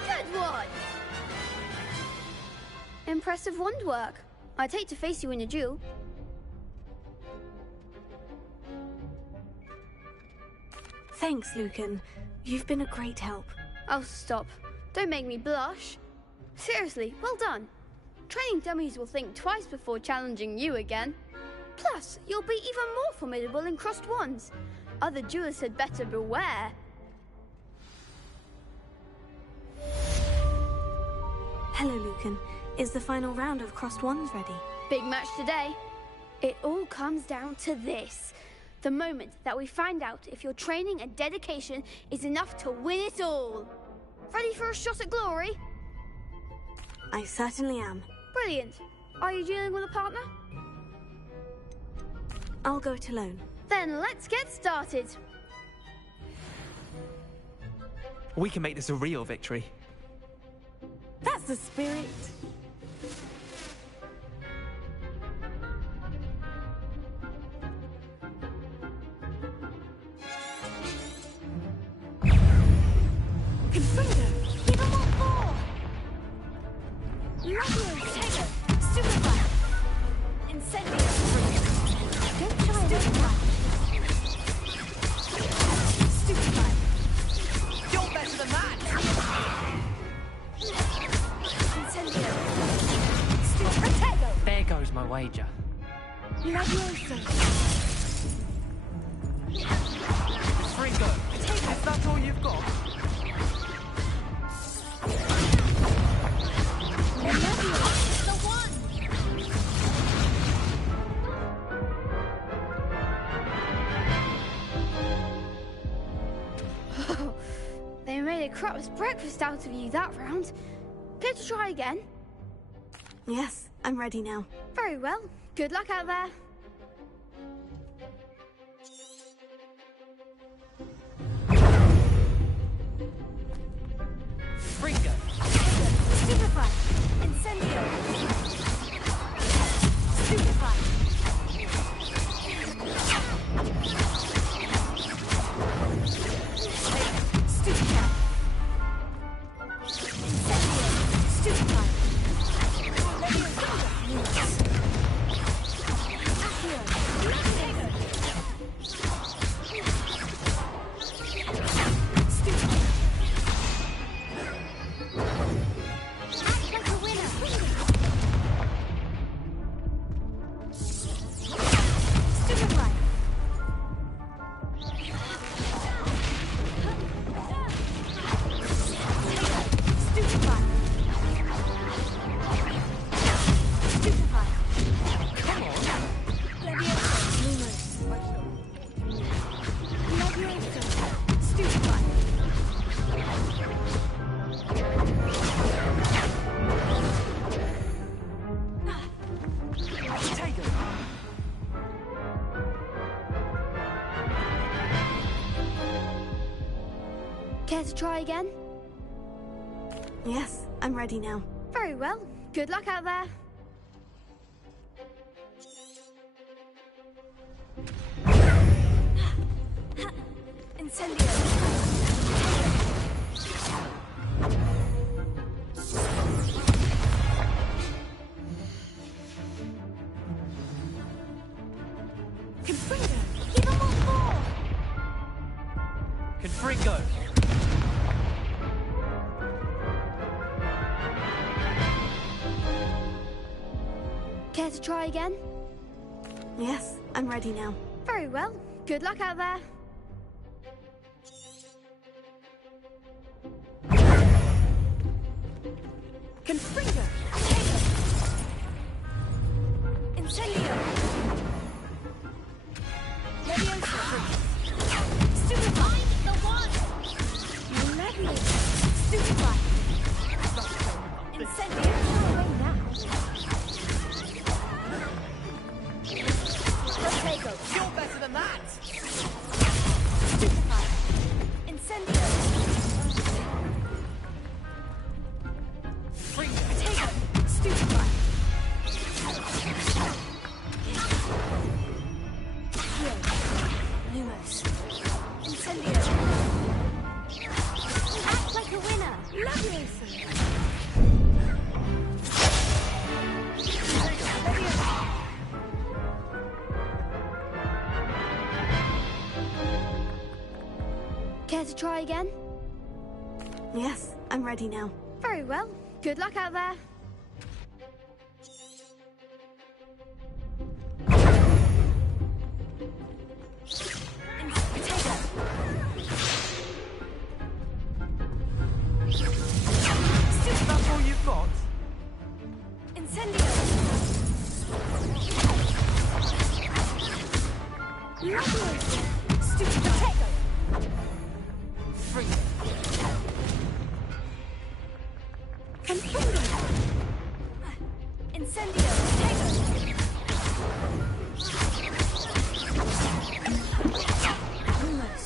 Good one. Impressive wand work. I'd hate to face you in a duel. Thanks, Lucan. You've been a great help. Oh, stop. Don't make me blush. Seriously, well done. Training dummies will think twice before challenging you again. Plus, you'll be even more formidable in crossed wands. Other duelists had better beware. Hello, Lucan. Is the final round of crossed wands ready? Big match today. It all comes down to this. The moment that we find out if your training and dedication is enough to win it all. Ready for a shot at glory? I certainly am. Brilliant. Are you dealing with a partner? I'll go it alone. Then let's get started. We can make this a real victory. That's the spirit. There goes my wager. Fringo, is that all you've got? They made a crap's breakfast out of you that round. Care to try again? Yes, I'm ready now. Very well. Good luck out there. Fringo! Stupefy! Incendio! Stupefy! Stupefy! Incendio! Stupefy! to try again? Yes, I'm ready now. Very well. Good luck out there. Incendio. Confringo! Give them what for! Confringo! Care to try again? Yes, I'm ready now. Very well. Good luck out there. Confringo! Incendio. Leviosa. Stupefy the one. Leviosa. Stupefy. Incendio. Away now. Protego. You're better than that! Stupefy. Incendio. Protego. Stupefy. Lumos. Incendio. Act like a winner. Leviosa. Care to try again? Yes, I'm ready now. Very well. Good luck out there. That's all you've got? Incendio. Leviosa. Stupid Protego. Free. Confringo. Incendio. Protego. Lumos.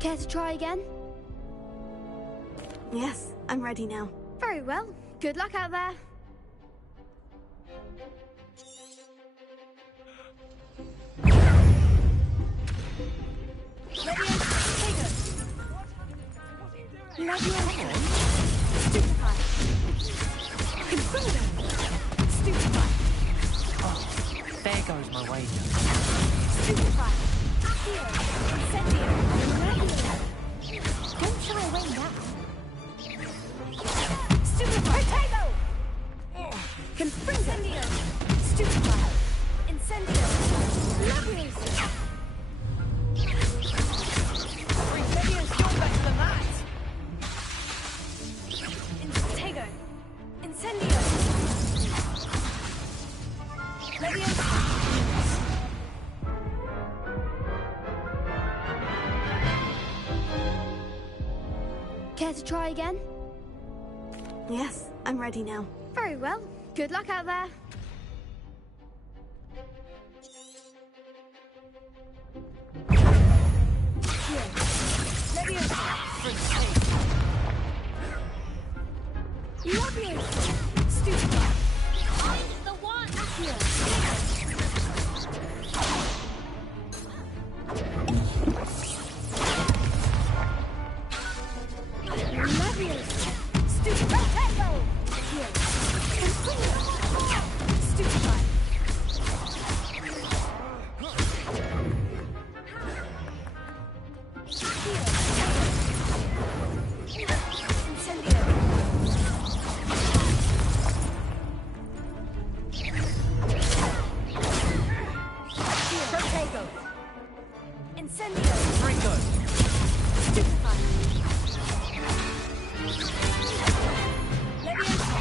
Care to try again? Yes, I'm ready now. Very well. Good luck out there. Leviosa. Stupefy. Confringo. Stupefy. Oh, there goes my wager. Stupefy. Accio. Incendio. Leviosa. Don't shy away now. Stupefy. Protego. Confringo! Incendio. Stupefy. Incendio. Leviosa. Leviosa, you're better than that! Protego. Incendio. Leviosa. Care to try again? Yes, I'm ready now. Very well. Good luck out there. Leviosa. Stupefy. Find the one. Accio. Leviosa. Stupefy. Protego. Confringo. Stupefy. Incendio. Protego. Incendio. Ringo! Stupefy. Leviosa.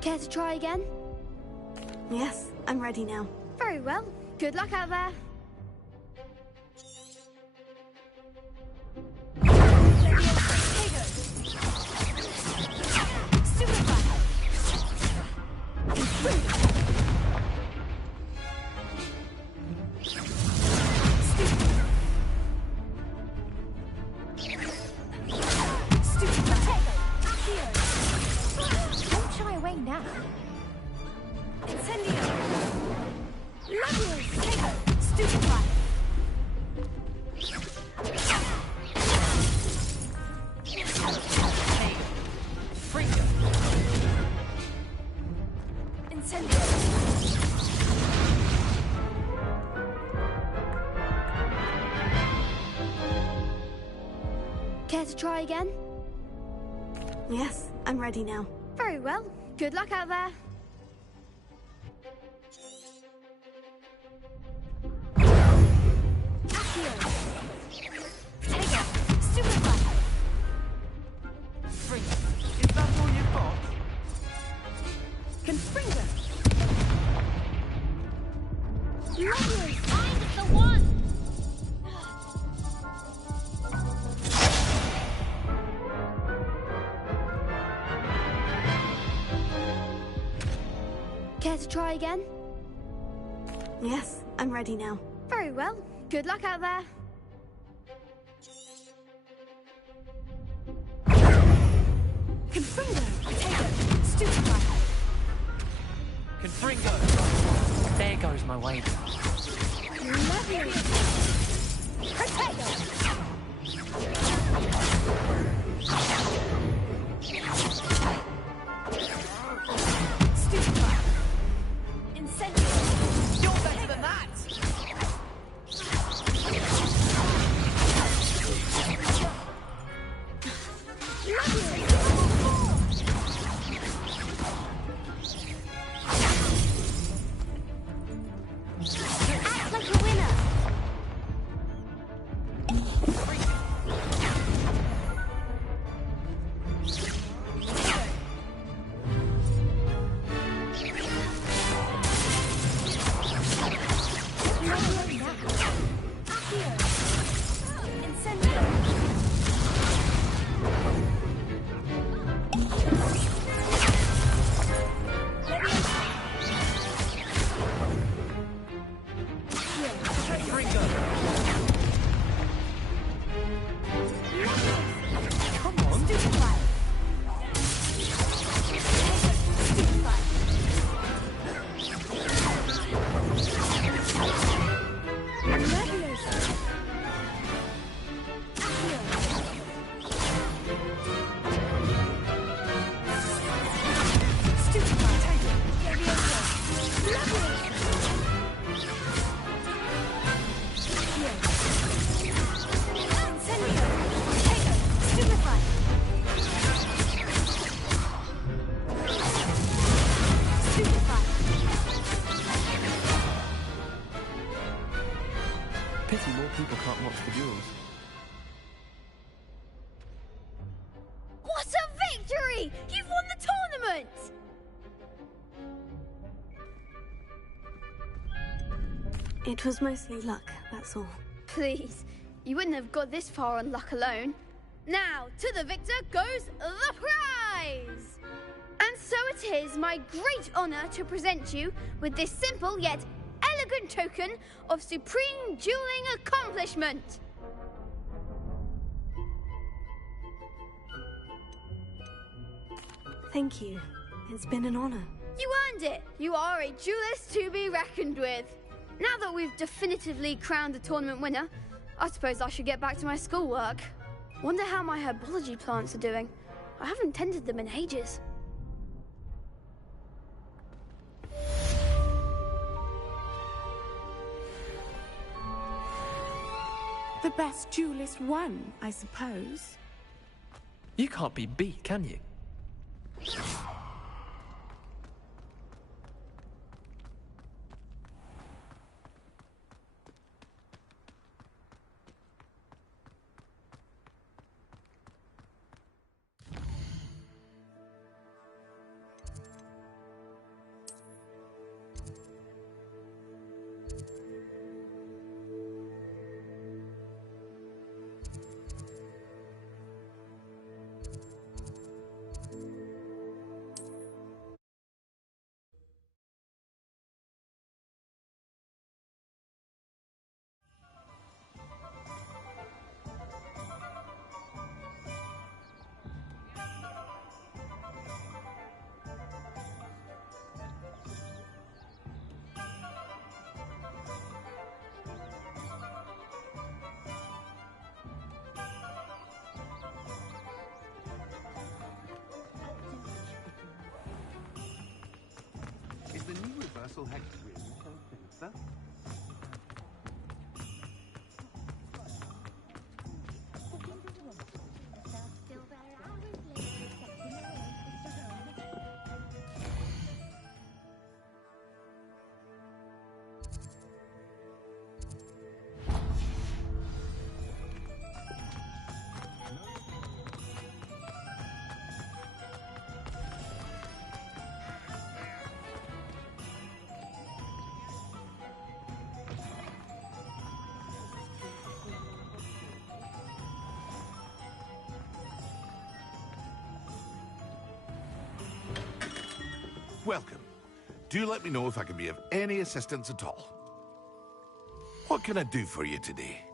Care to try again? Yes, I'm ready now. Very well. Good luck out there. Leviosa. Freaker! Incendio! Care to try again? Yes, I'm ready now. Very well. Good luck out there. Is that all you've got? Confringo! Lovely! Find the one! Care to try again? Yes, I'm ready now. Very well. Good luck out there. Confringo! Potato! Stupefy! Confringo! There goes my wager. Lovely! Potato! Stupefy! Incendio! You're better than that! Act like a winner! Pity more people can't watch the duels. What a victory! You've won the tournament! It was mostly luck, that's all. Please, you wouldn't have got this far on luck alone. Now, to the victor goes the prize! And so it is my great honor to present you with this simple yet elegant token of supreme dueling accomplishment. Thank you. It's been an honor. You earned it. You are a duelist to be reckoned with. Now that we've definitively crowned the tournament winner, I suppose I should get back to my schoolwork. Wonder how my herbology plants are doing. I haven't tended them in ages. The best duelist won, I suppose. You can't be beat, can you? universal hex grid. Sir? Welcome. Do let me know if I can be of any assistance at all. What can I do for you today?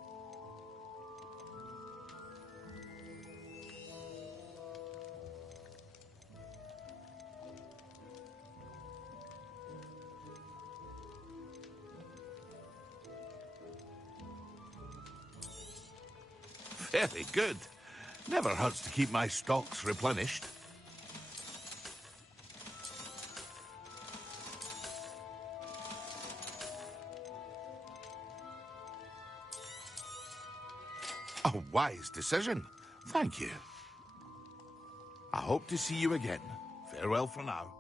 Very good. Never hurts to keep my stocks replenished. A wise decision. Thank you. I hope to see you again. Farewell for now.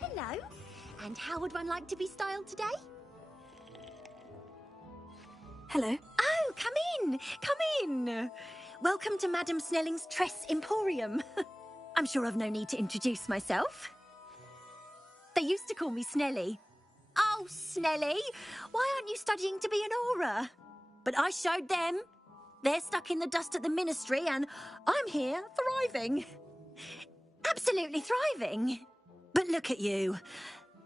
Hello. And how would one like to be styled today? Hello. Oh, come in. Come in. Welcome to Madame Snelling's Tress Emporium. I'm sure I've no need to introduce myself. They used to call me Snelly. Oh, Snelly, why aren't you studying to be an aura? But I showed them. They're stuck in the dust at the ministry and I'm here thriving. Absolutely thriving. But look at you.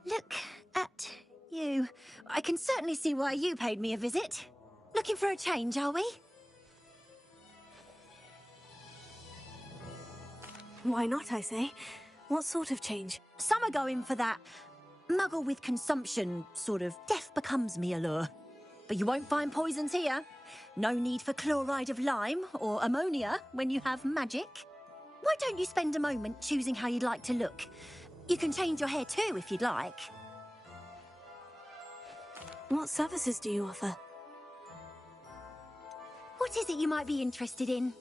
Look at you. I can certainly see why you paid me a visit. Looking for a change, are we? Why not, I say? What sort of change? Some are going for that muggle with consumption, sort of death becomes me allure. But you won't find poisons here. No need for chloride of lime or ammonia when you have magic. Why don't you spend a moment choosing how you'd like to look? You can change your hair too if you'd like. What services do you offer? What is it you might be interested in?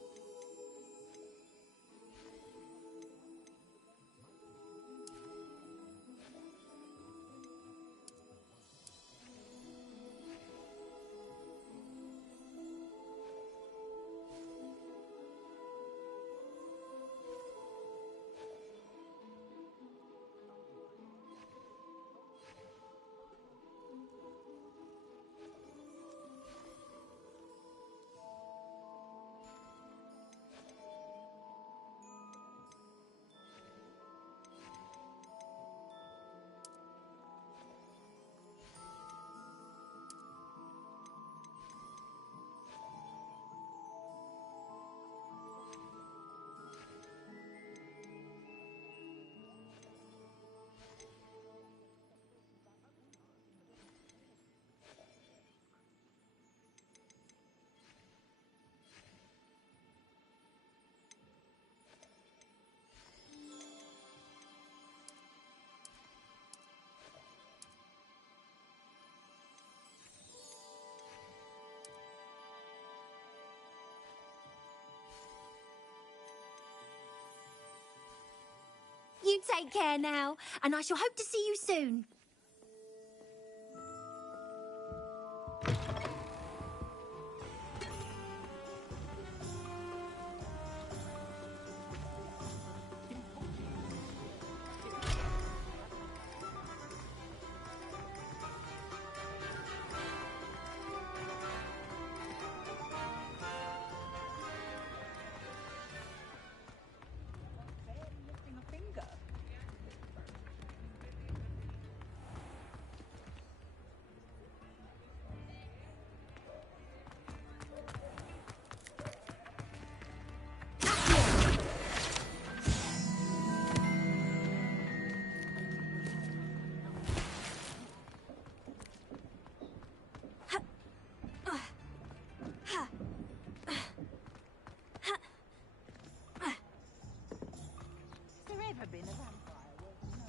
You take care now, and I shall hope to see you soon. never been a vampire. Well, no.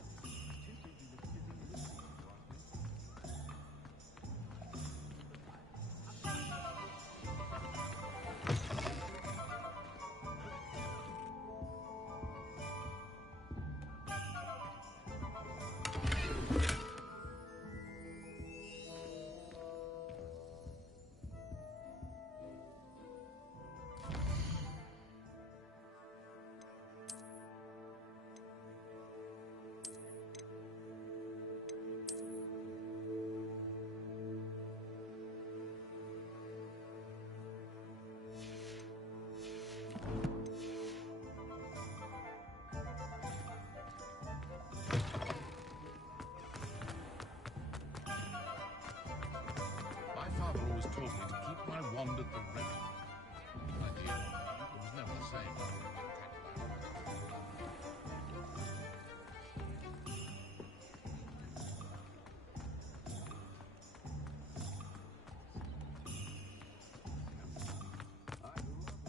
My father always told me to keep my wand at the ready. My dear, it was never the same after being attacked by a monster.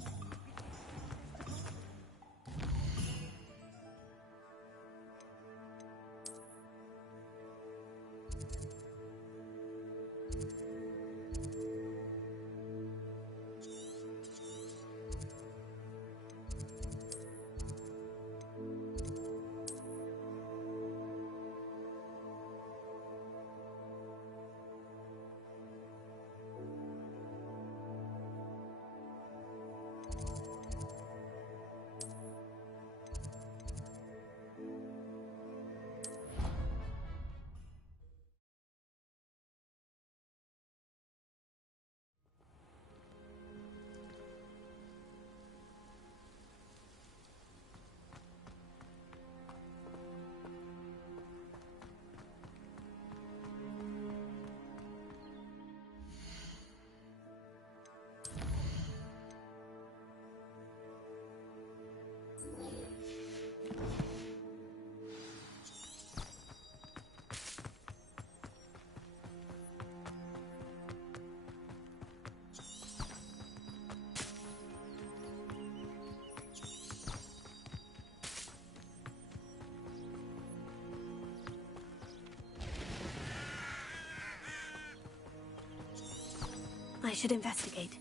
I should investigate.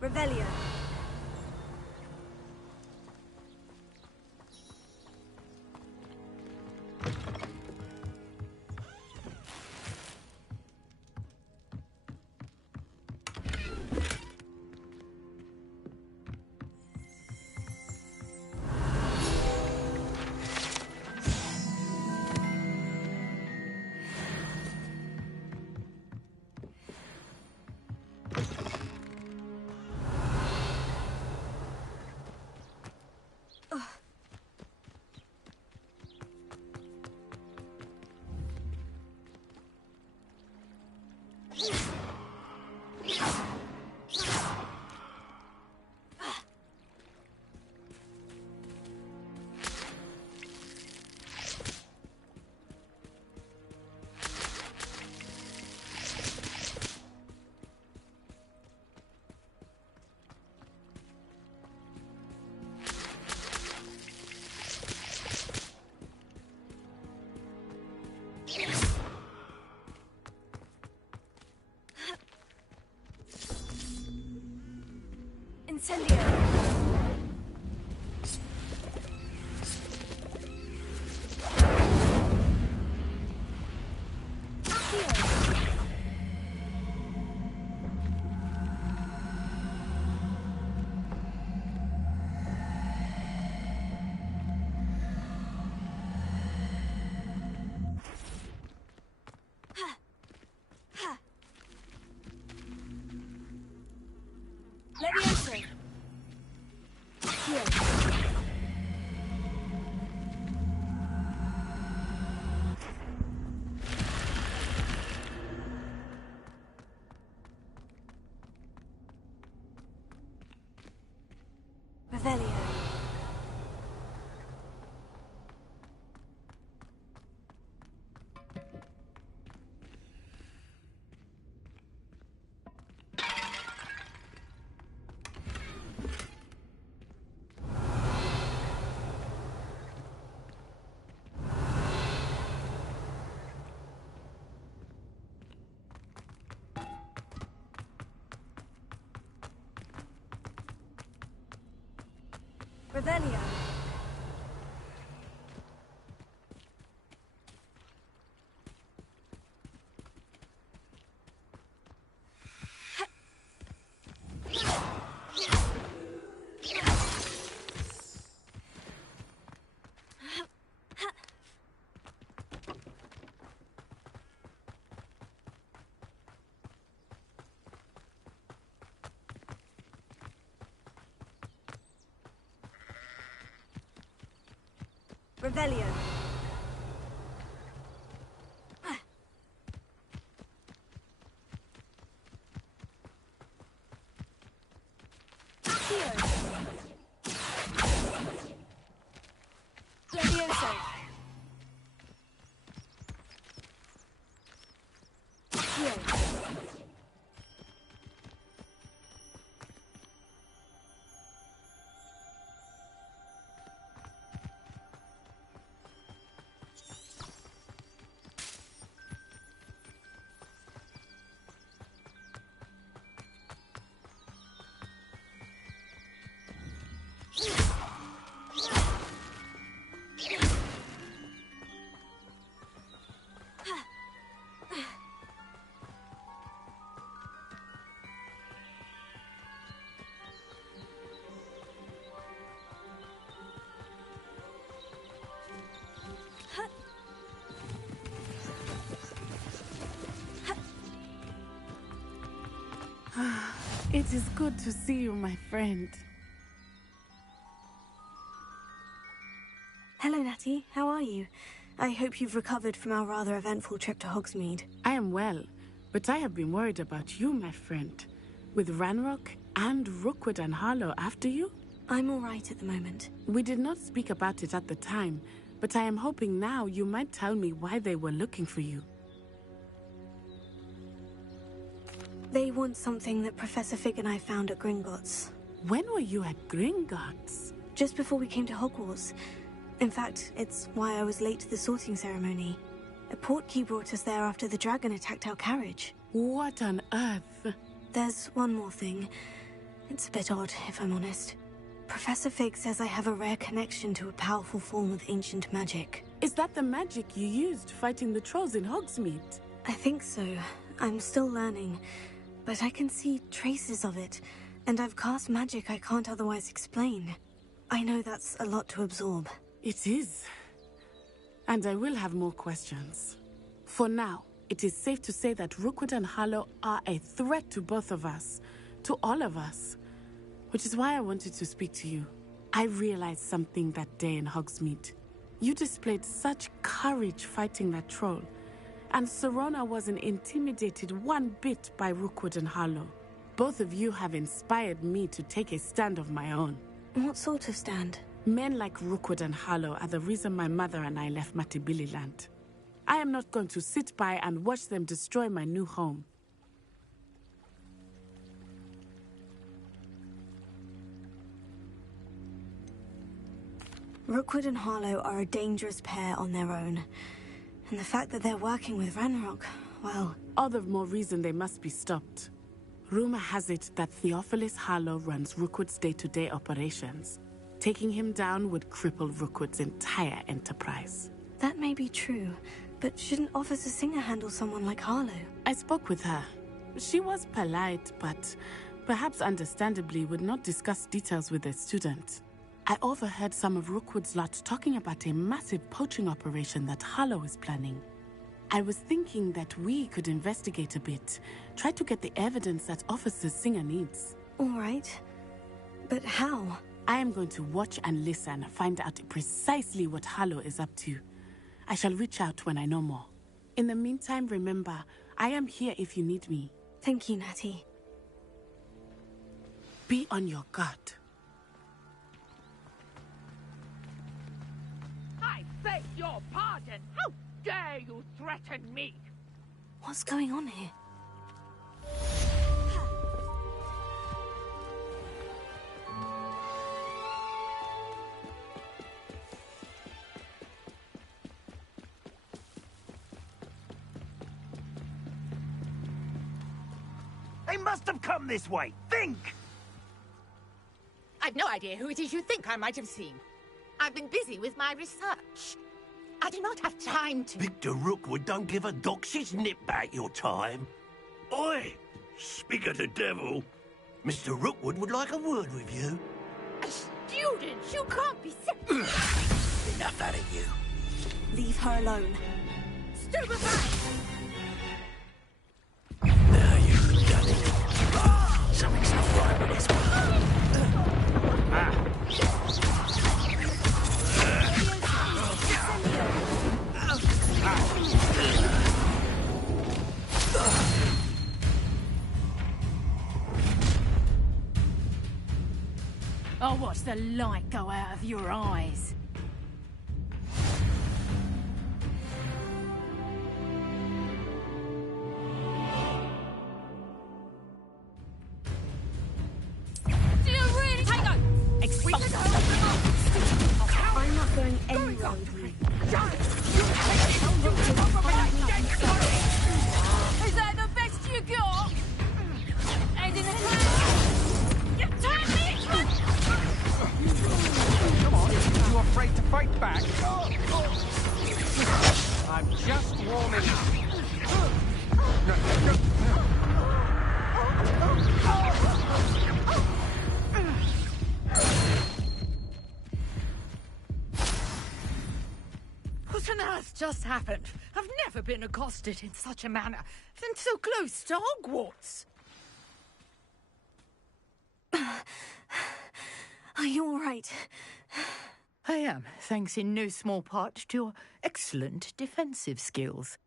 Revelio. Incendio. Levioso. Here. Revelio. Revelio. Revelio. Levioso. It is good to see you, my friend. Hello, Natty. How are you? I hope you've recovered from our rather eventful trip to Hogsmeade. I am well, but I have been worried about you, my friend. With Ranrock and Rookwood and Harlow after you? I'm all right at the moment. We did not speak about it at the time, but I am hoping now you might tell me why they were looking for you. They want something that Professor Fig and I found at Gringotts. When were you at Gringotts? Just before we came to Hogwarts. In fact, it's why I was late to the sorting ceremony. A portkey brought us there after the dragon attacked our carriage. What on earth? There's one more thing. It's a bit odd, if I'm honest. Professor Fig says I have a rare connection to a powerful form of ancient magic. Is that the magic you used fighting the trolls in Hogsmeade? I think so. I'm still learning. But I can see traces of it, and I've cast magic I can't otherwise explain. I know that's a lot to absorb. It is. And I will have more questions. For now, it is safe to say that Rookwood and Harlow are a threat to both of us, to all of us. Which is why I wanted to speak to you. I realized something that day in Hogsmeade. You displayed such courage fighting that troll. And Serona wasn't intimidated one bit by Rookwood and Harlow. Both of you have inspired me to take a stand of my own. What sort of stand? Men like Rookwood and Harlow are the reason my mother and I left Matibili land. I am not going to sit by and watch them destroy my new home. Rookwood and Harlow are a dangerous pair on their own. And the fact that they're working with Ranrock, well... All the more reason they must be stopped. Rumor has it that Theophilus Harlow runs Rookwood's day-to-day operations. Taking him down would cripple Rookwood's entire enterprise. That may be true, but shouldn't Officer Singer handle someone like Harlow? I spoke with her. She was polite, but perhaps understandably would not discuss details with a student. I overheard some of Rookwood's lot talking about a massive poaching operation that Harlow is planning. I was thinking that we could investigate a bit, try to get the evidence that Officer Singer needs. All right. But how? I am going to watch and listen, find out precisely what Harlow is up to. I shall reach out when I know more. In the meantime, remember, I am here if you need me. Thank you, Natty. Be on your guard. I beg your pardon! How dare you threaten me? What's going on here? They must have come this way. Think! I I've no idea who it is you think I might have seen. I've been busy with my research. I do not have time to... Victor Rookwood don't give a doxy's nip back your time. Oi! Speak of the devil. Mr. Rookwood would like a word with you. A student? You can't be Enough out of you. Leave her alone. Stupefy! Now you've done it. Something's not right with this I'll watch the light go out of your eyes. Do you really... Tango! I'm not going anywhere with you. Is that the best you got? And in the you turn me! Come on, you afraid to fight back? I'm just warming up. What on earth just happened? I've never been accosted in such a manner, and so close to Hogwarts. Are you all right? I am, thanks in no small part to your excellent defensive skills.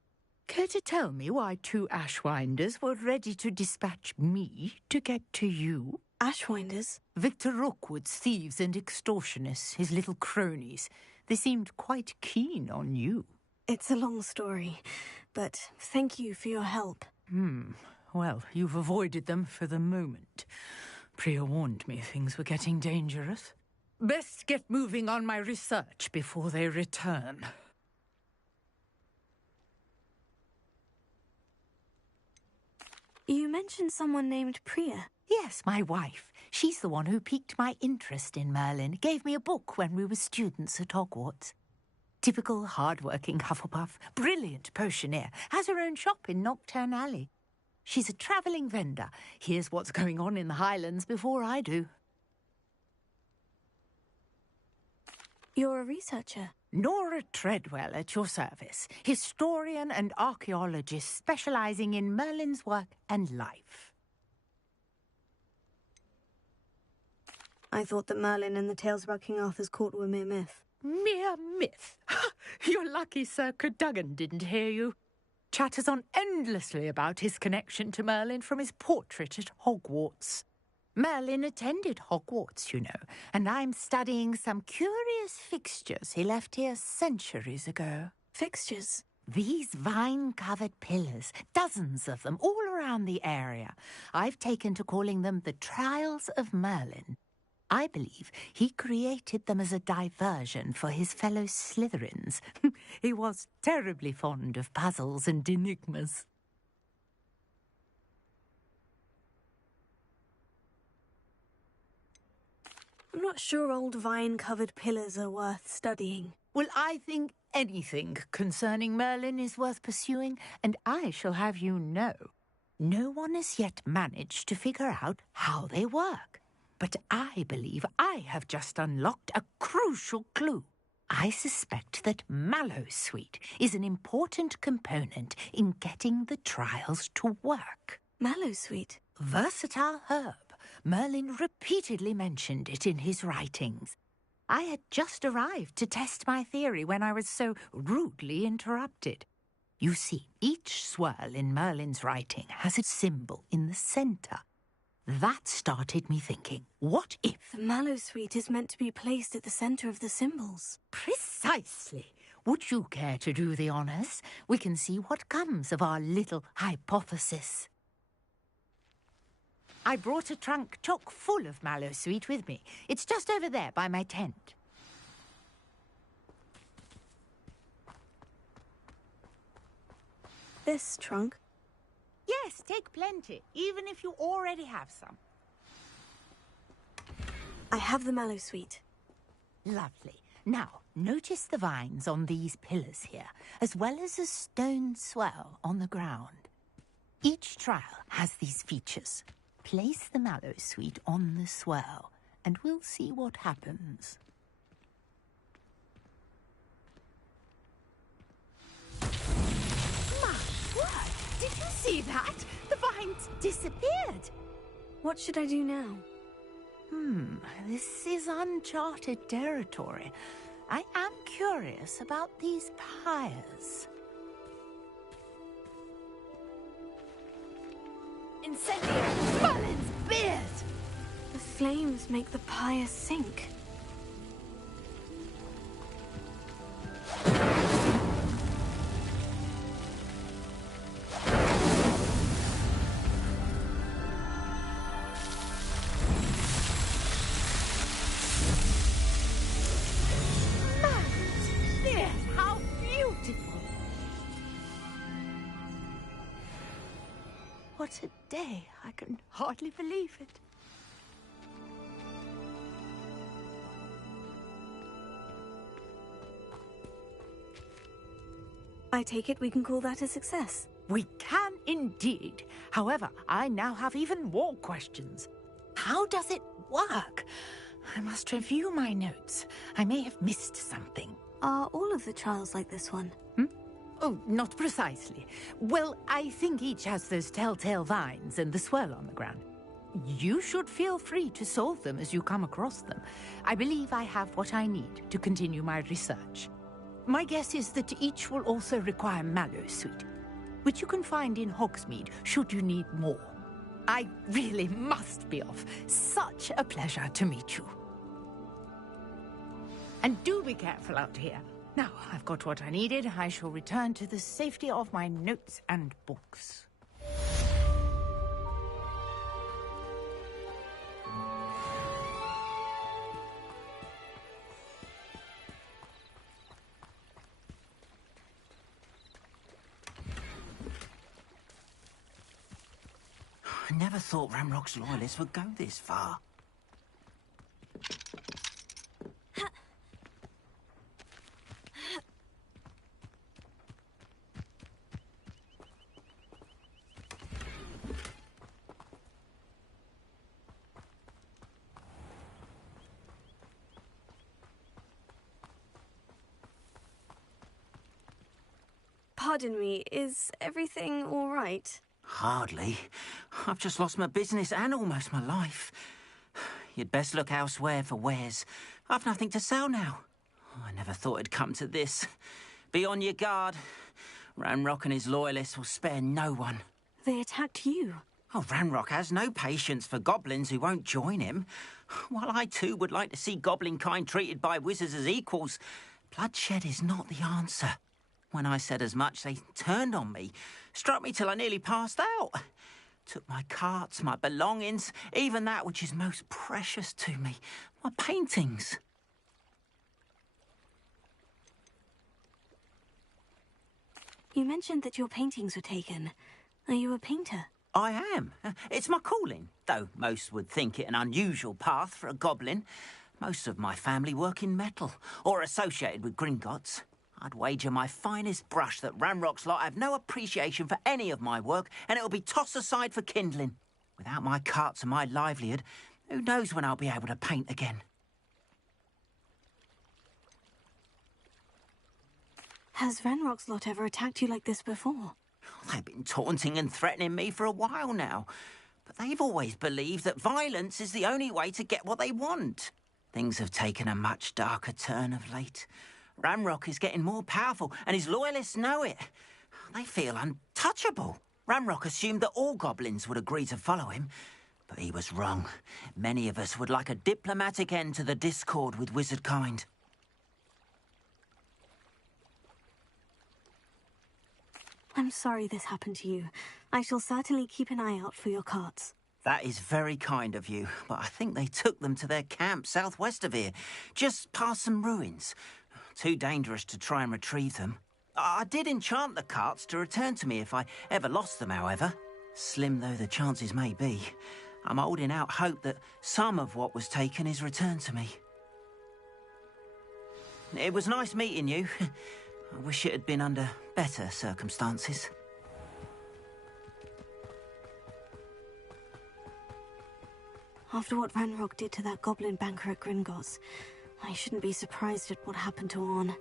Care to tell me why two Ashwinders were ready to dispatch me to get to you? Ashwinders? Victor Rookwood's thieves and extortionists, his little cronies. They seemed quite keen on you. It's a long story, but thank you for your help. Well, you've avoided them for the moment. Priya warned me things were getting dangerous. Best get moving on my research before they return. You mentioned someone named Priya. Yes, my wife. She's the one who piqued my interest in Merlin. Gave me a book when we were students at Hogwarts. Typical hard-working Hufflepuff. Brilliant potioneer. Has her own shop in Knockturn Alley. She's a travelling vendor. Hears what's going on in the Highlands before I do. You're a researcher? Nora Treadwell at your service. Historian and archaeologist specialising in Merlin's work and life. I thought that Merlin and the tales about King Arthur's court were mere myth. Mere myth? You're lucky Sir Cadogan didn't hear you. Chatters on endlessly about his connection to Merlin from his portrait at Hogwarts. Merlin attended Hogwarts, you know, and I'm studying some curious fixtures he left here centuries ago. Fixtures? These vine-covered pillars, dozens of them, all around the area. I've taken to calling them the Trials of Merlin. I believe he created them as a diversion for his fellow Slytherins. He was terribly fond of puzzles and enigmas. I'm not sure old vine-covered pillars are worth studying. Well, I think anything concerning Merlin is worth pursuing, and I shall have you know, no one has yet managed to figure out how they work. But I believe I have just unlocked a crucial clue. I suspect that Mallowsweet is an important component in getting the trials to work. Mallowsweet? Versatile herb. Merlin repeatedly mentioned it in his writings. I had just arrived to test my theory when I was so rudely interrupted. You see, each swirl in Merlin's writing has a symbol in the centre. That started me thinking, what if... The Mallowsweet is meant to be placed at the centre of the symbols. Precisely. Would you care to do the honours? We can see what comes of our little hypothesis. I brought a trunk chock full of Mallowsweet with me. It's just over there by my tent. This trunk? Yes, take plenty, even if you already have some. I have the mallow sweet. Lovely. Now, notice the vines on these pillars here, as well as a stone swell on the ground. Each trial has these features. Place the mallow sweet on the swell, and we'll see what happens. My word! Did you see that? The vines disappeared. What should I do now? This is uncharted territory. I am curious about these pyres. Incendio! Merlin's beard! The flames make the pyre sink. How beautiful! What a day. I can hardly believe it. I take it we can call that a success. We can indeed. However, I now have even more questions. How does it work? I must review my notes. I may have missed something. Are all of the trials like this one? Oh, not precisely. Well, I think each has those telltale vines and the swirl on the ground. You should feel free to solve them as you come across them. I believe I have what I need to continue my research. My guess is that each will also require mallow sweet, which you can find in Hogsmeade should you need more. I really must be off. Such a pleasure to meet you. And do be careful out here. Now, I've got what I needed. I shall return to the safety of my notes and books. I never thought Ranrock's loyalists would go this far. Pardon me, is everything all right? Hardly. I've just lost my business and almost my life. You'd best look elsewhere for wares. I've nothing to sell now. I never thought it'd come to this. Be on your guard. Ranrock and his loyalists will spare no one. They attacked you. Oh, Ranrock has no patience for goblins who won't join him. While I too would like to see goblin kind treated by wizards as equals, bloodshed is not the answer. When I said as much, they turned on me, struck me till I nearly passed out. Took my carts, my belongings, even that which is most precious to me, my paintings. You mentioned that your paintings were taken. Are you a painter? I am. It's my calling, though most would think it an unusual path for a goblin. Most of my family work in metal, or associated with Gringotts. I'd wager my finest brush that Ranrock's lot have no appreciation for any of my work, and it'll be tossed aside for kindling. Without my carts and my livelihood, who knows when I'll be able to paint again? Has Ranrock's lot ever attacked you like this before? They've been taunting and threatening me for a while now, but they've always believed that violence is the only way to get what they want. Things have taken a much darker turn of late. Ranrock is getting more powerful, and his loyalists know it. They feel untouchable. Ranrock assumed that all goblins would agree to follow him, but he was wrong. Many of us would like a diplomatic end to the discord with wizard kind. I'm sorry this happened to you. I shall certainly keep an eye out for your carts. That is very kind of you, but I think they took them to their camp southwest of here, just past some ruins. Too dangerous to try and retrieve them. I did enchant the carts to return to me if I ever lost them, however. Slim though the chances may be, I'm holding out hope that some of what was taken is returned to me. It was nice meeting you. I wish it had been under better circumstances. After what Ranrock did to that goblin banker at Gringotts, I shouldn't be surprised at what happened to Orn.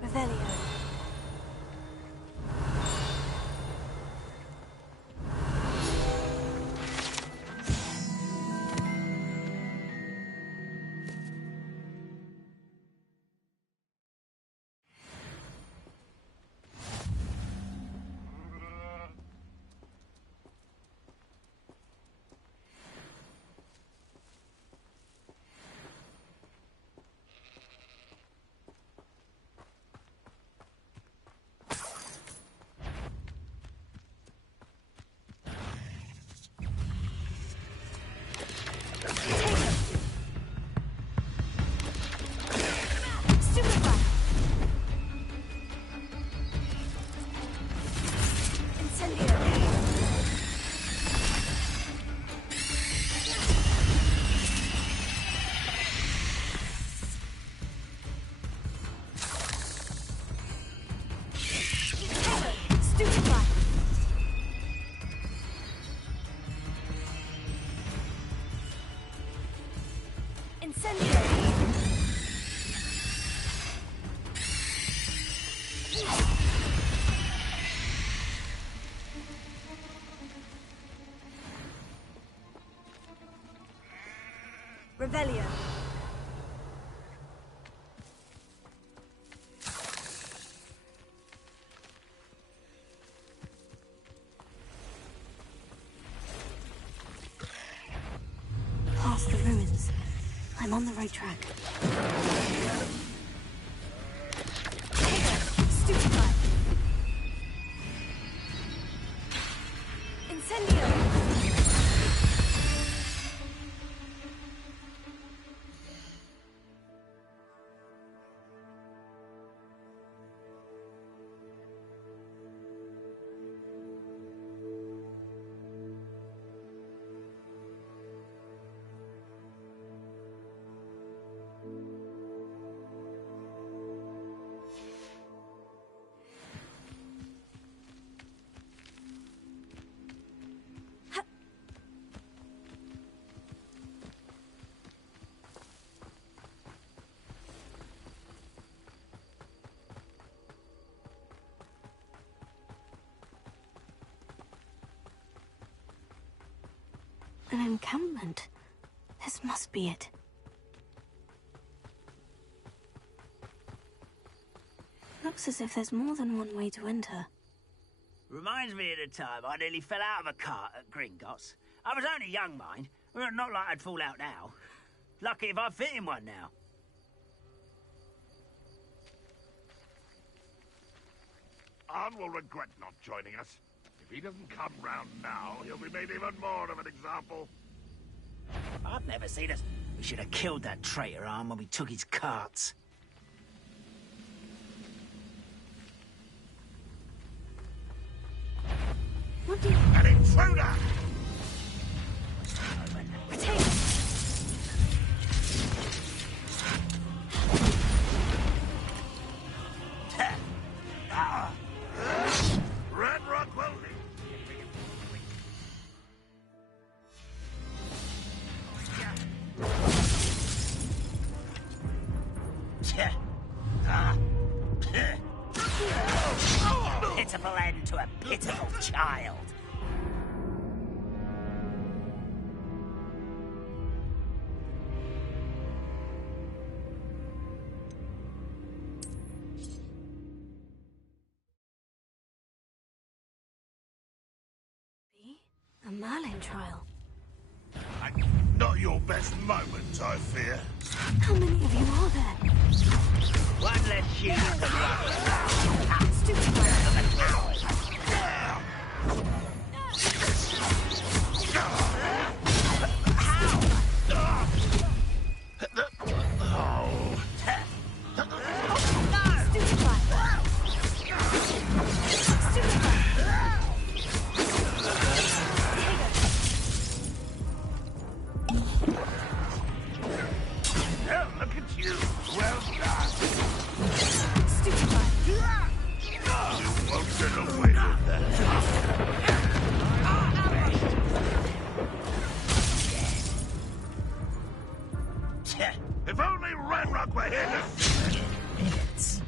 Revelio. Revelio. Past the ruins. I'm on the right track. Stupefy. Incendio. An encampment. This must be it. Looks as if there's more than one way to enter. Reminds me of the time I nearly fell out of a cart at Gringotts. I was only young, mind. Well, not like I'd fall out now. Lucky if I fit in one now. Arn will regret not joining us. If he doesn't come round now, he'll be made even more of an example. I've never seen us. We should have killed that traitor Arn when we took his carts. What do you... An intruder! Potato! pitiful end to a pitiful child. A Merlin trial. Not your best moment, I fear. How many of you are there? One less shoe. Look at you. Well done. You won't get away with that. If only Ranrock were here to... Minutes.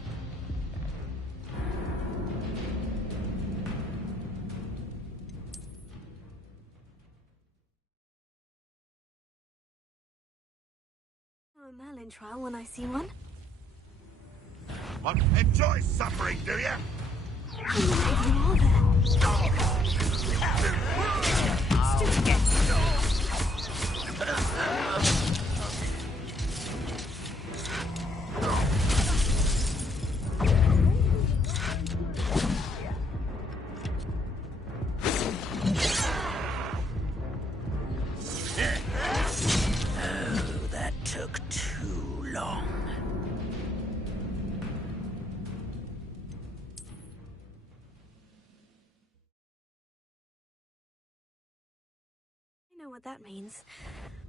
A Merlin trial when I see one. What? Enjoy suffering, do you? How many of you are Oh, that took too long. I know what that means.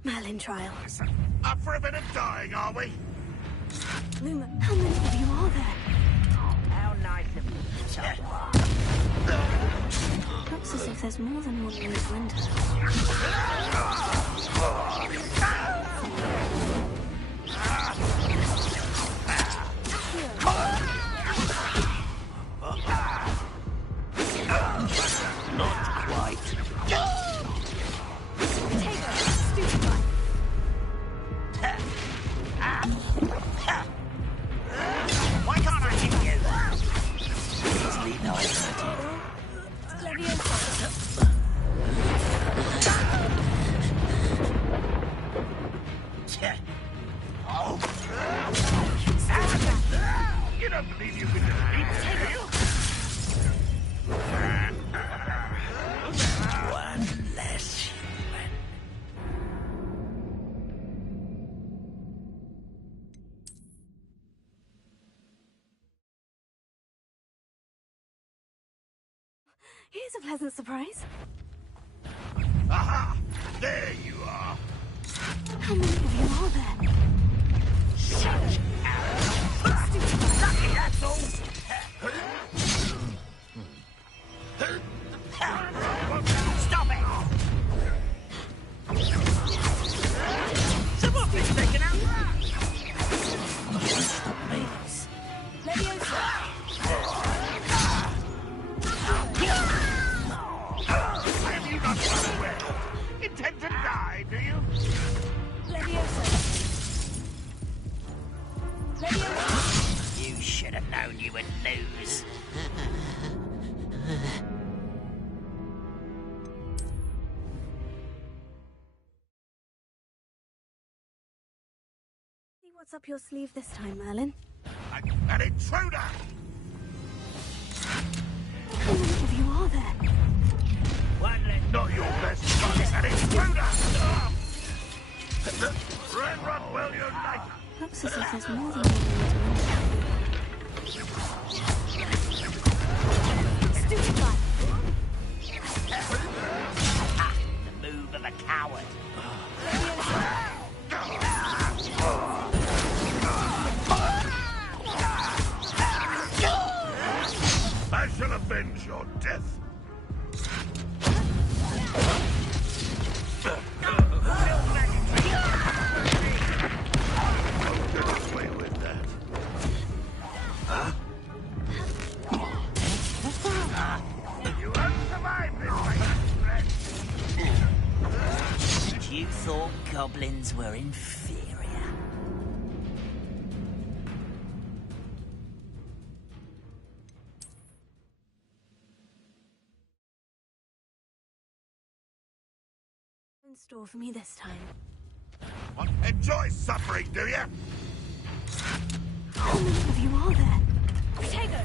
Merlin trial. Up for a bit of dying, are we? Luma, how many of you are there? How nice of you to talk. Looks as if there's more than one way to enter. Not quite. Why can't I hit you? Easily diverted. Oh. You don't believe you can defeat me, do you? One less human. Here's a pleasant surprise. Aha! There you are. How many of you are there? Lucky, that's all. Stop it! Someone been taken out. Stop me. Have you not run away? Intend to die, do you? You should have known you would lose. See what's up your sleeve this time, Merlin. An intruder! How many of you are there? One less. Not your best shot. An intruder! Ranrock will unite. Looks as if there's more than one way to enter. Stupid guy! The move of a coward. I shall avenge your death. Don't get away with that. you thought goblins were inferior. In store for me this time. What? Enjoy suffering, do you? How many of you are there? Potato!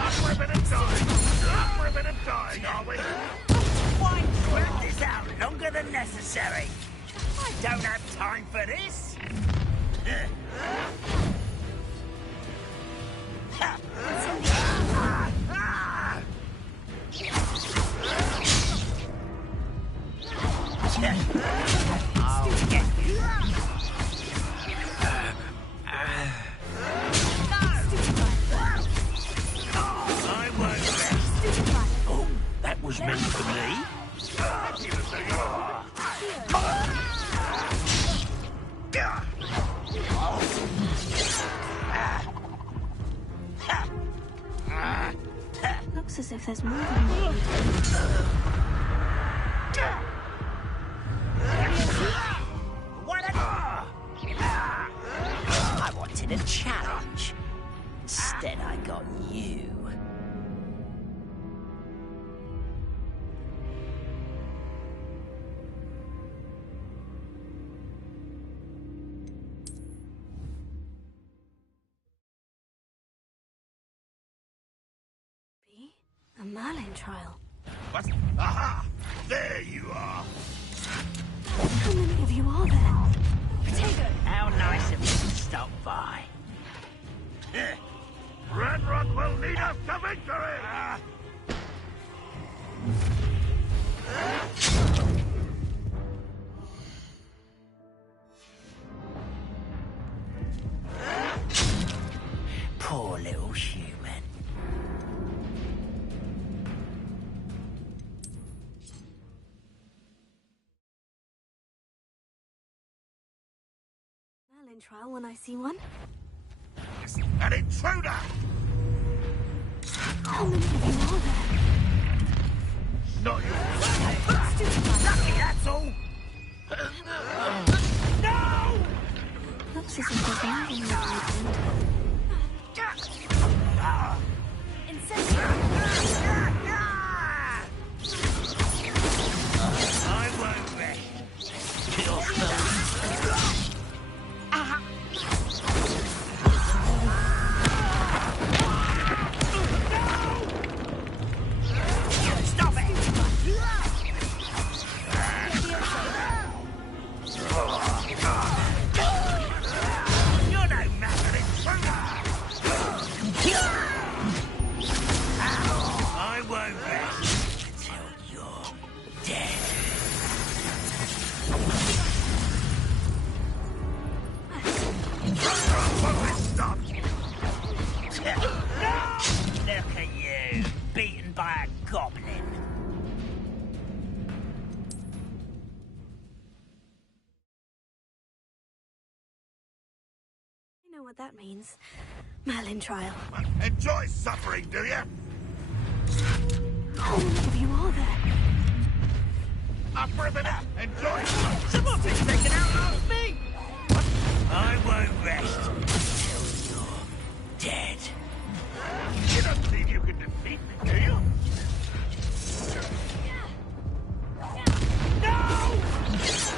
Up for a bit of dying! Up for a bit of dying, are we? Why drag this out longer than necessary? I don't have time for this. I'll get you. I won't rest. Oh, that was meant for me. Looks as if there's more than one. I wanted a challenge. Instead, I got you. A Merlin trial. What? Aha! There you are! How many of you are there? Potato! How nice of you to stop by. Ranrock will lead us to victory! Poor little human. Merlin trial when I see one. An intruder! How many of you are there? Not you! Lucky, that's all! No! Looks as if there's more than one. I won't rest. Your Stop it! You're no matter intruder! I won't rest until you're dead. Look at you, beaten by a goblin. I know what that means. Merlin trial. Enjoy suffering, do you? How many of you are there? Up for a minute! Enjoy! Someone's been taken out last me! I won't rest until you're dead. You don't think you can defeat me, do you?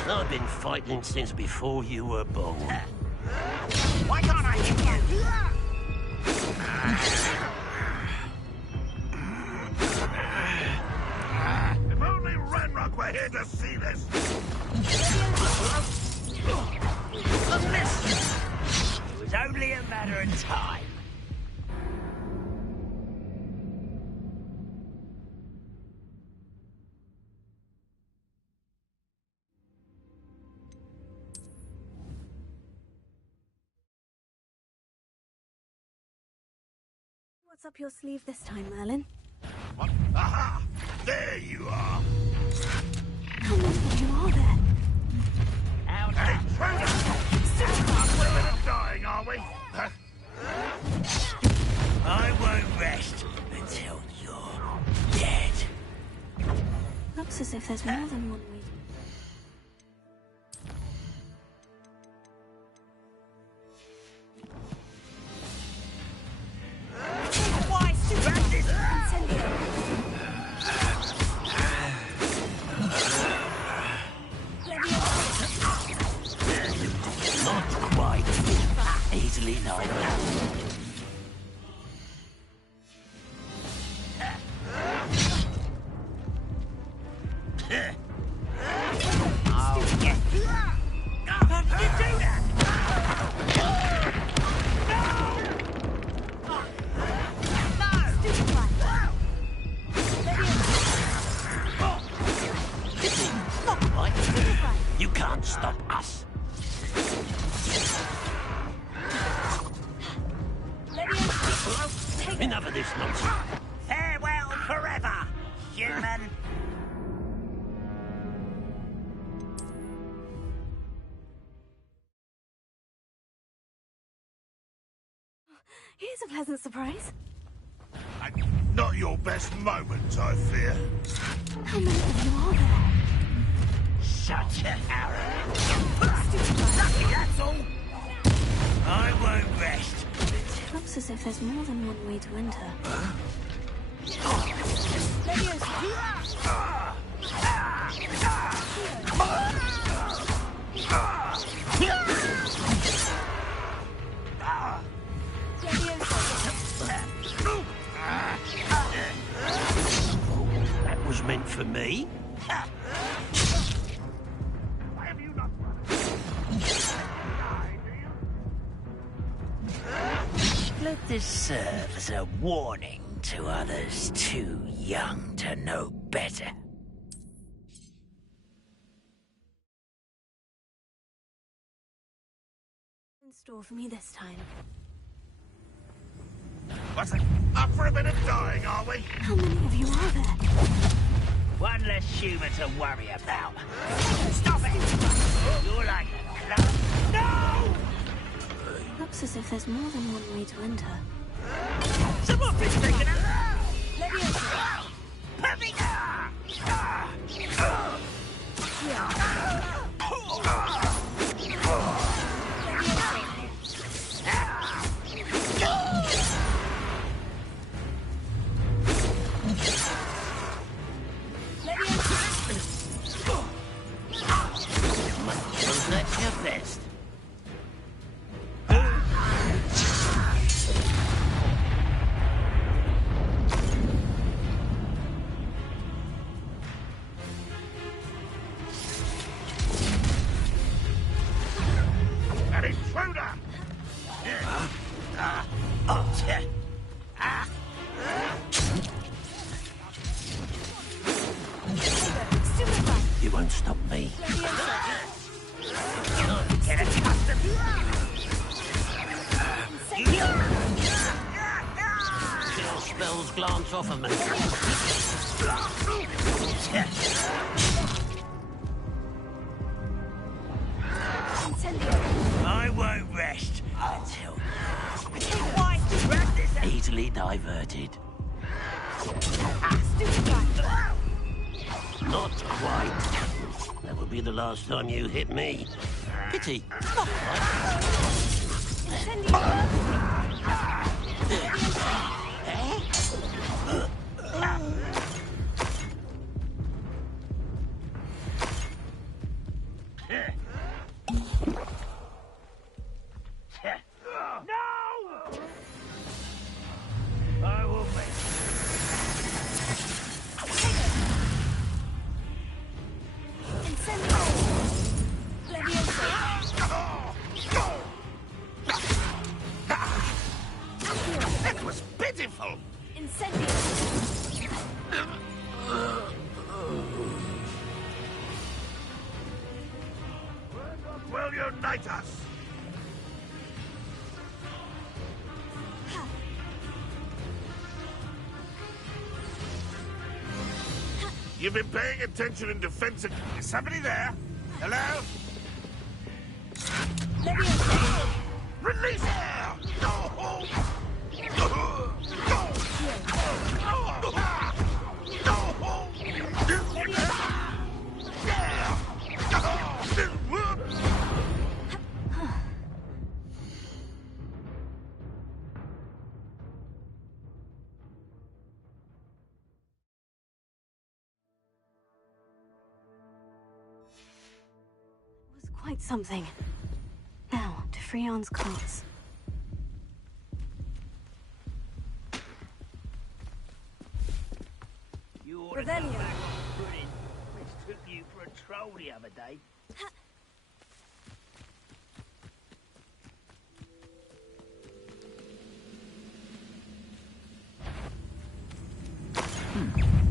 I've been fighting since before you were born. Why can't I hit you? If only Ranrock were here to see this! A miss! It was only a matter of time. What's up your sleeve this time, Merlin? What? Aha! There you are! How many of you are there? Out An intruder! We're a bit of dying, are we? Huh? I won't rest until you're dead. Looks as if there's more than one way. Here's a pleasant surprise. Not your best moment, I fear. How many of you are there? Such an arrogant. Lucky, that's all. I won't rest. It looks as if there's more than one way to enter. That was meant for me. Let this serve as a warning to others too young to know better. In store for me this time. What's it? Up for a bit of dying, are we? How many of you are there? One less human to worry about. Stop it! You're like a clown. No! Looks as if there's more than one way to enter. Someone's been taken out! Let me enter. That's your best. An intruder! You won't stop me. Get accustomed. Chill spells glance off of me. I won't rest until I think wise to grab this. Easily diverted. Not quite. That would be the last time you hit me. Pity. Not No! I will make That was pitiful! Will you unite us? You've been paying attention in defense of... Is somebody there? Hello? Release her! No! Was quite something. Now, to Freon's cause. You ought to go back to Britain, which took you for a troll the other day.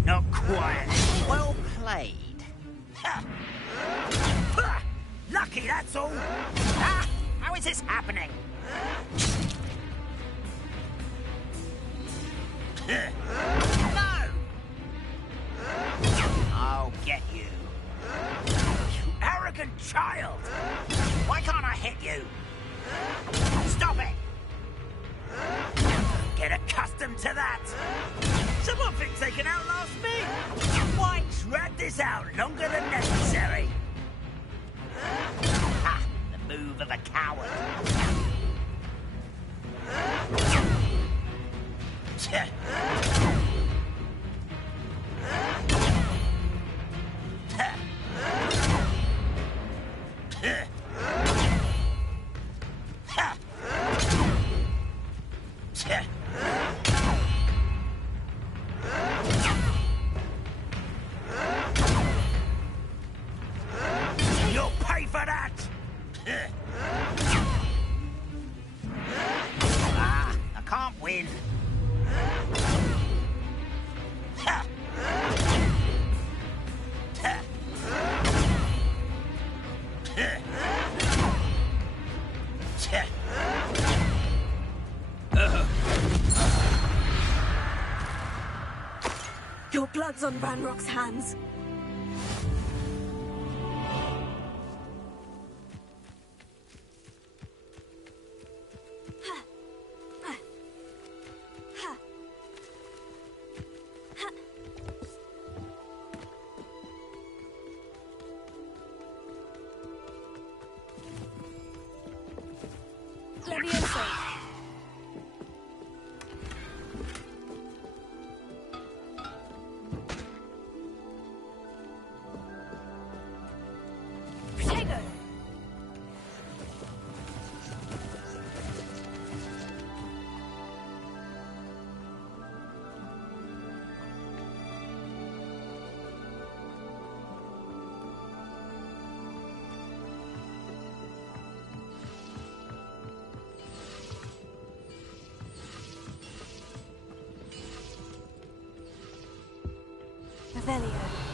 Not quite. Well played. Lucky, that's all. How is this happening? No! I'll get you. You arrogant child! Why can't I hit you? Stop it! come to that! Someone thinks they can outlast me? Why drag this out longer than necessary? Ha! The move of a coward. Tch. You'll pay for that! I can't win. Your blood's on Ranrock's hands. Levioso. Protego! Revelio.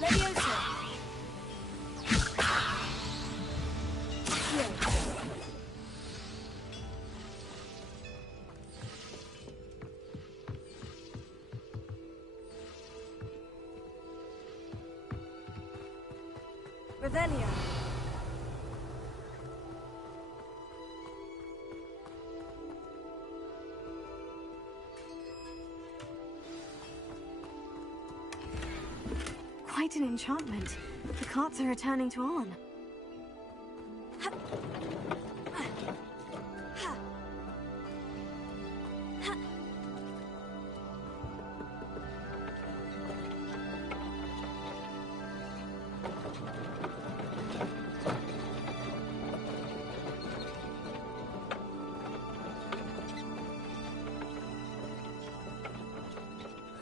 Levioso. Revelio. Quite an enchantment. The carts are returning to Arn.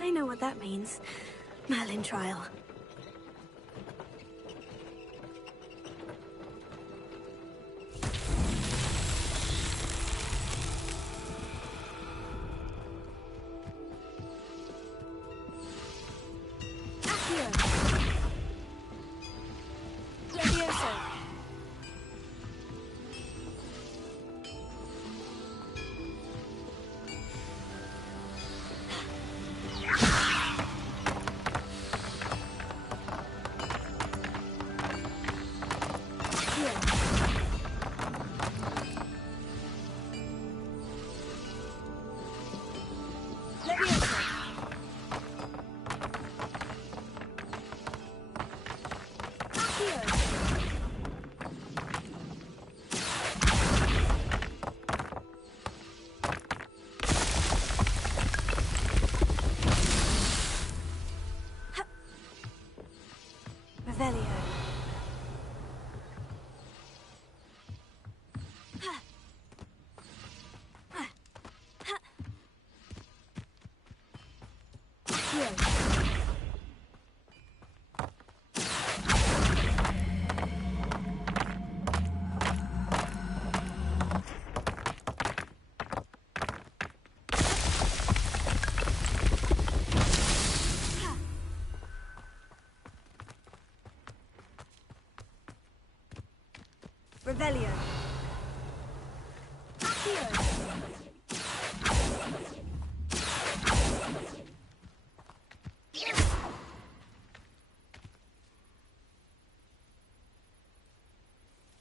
I know what that means. Merlin trial. Levioso. Revelio. Revelio. Accio.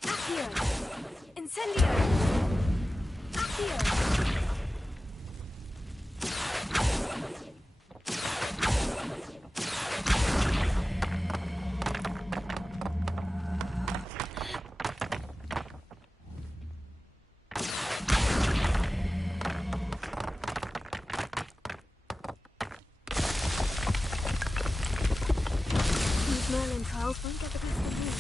Accio. Incendio. Accio. These Merlin trials won't get the best of me.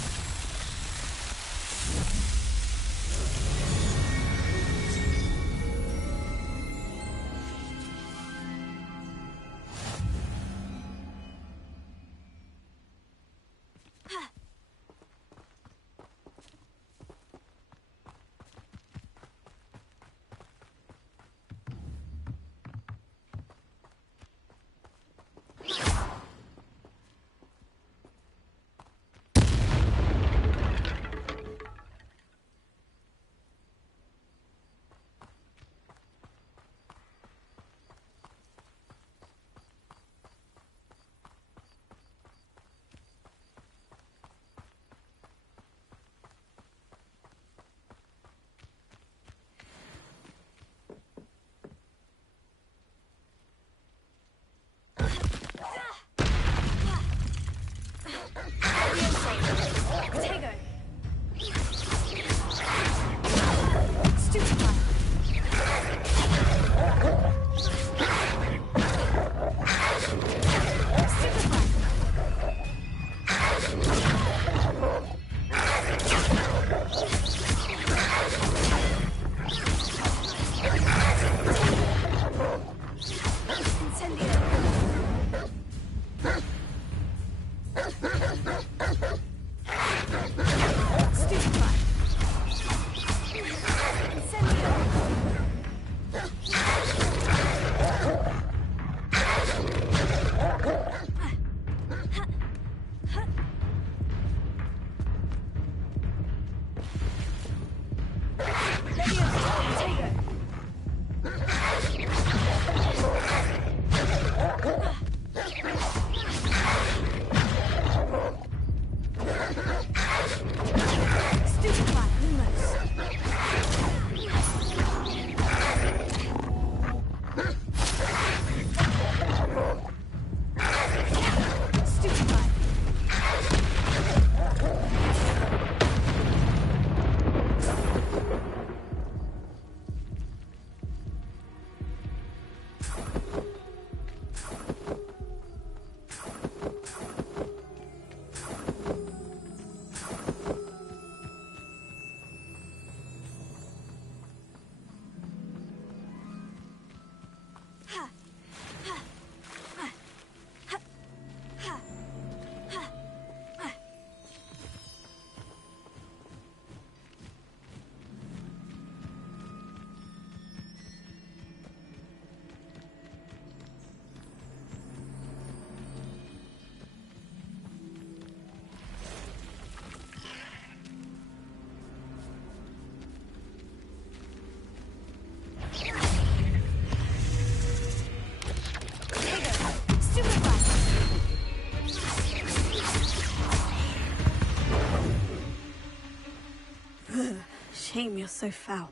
Shame you're so foul.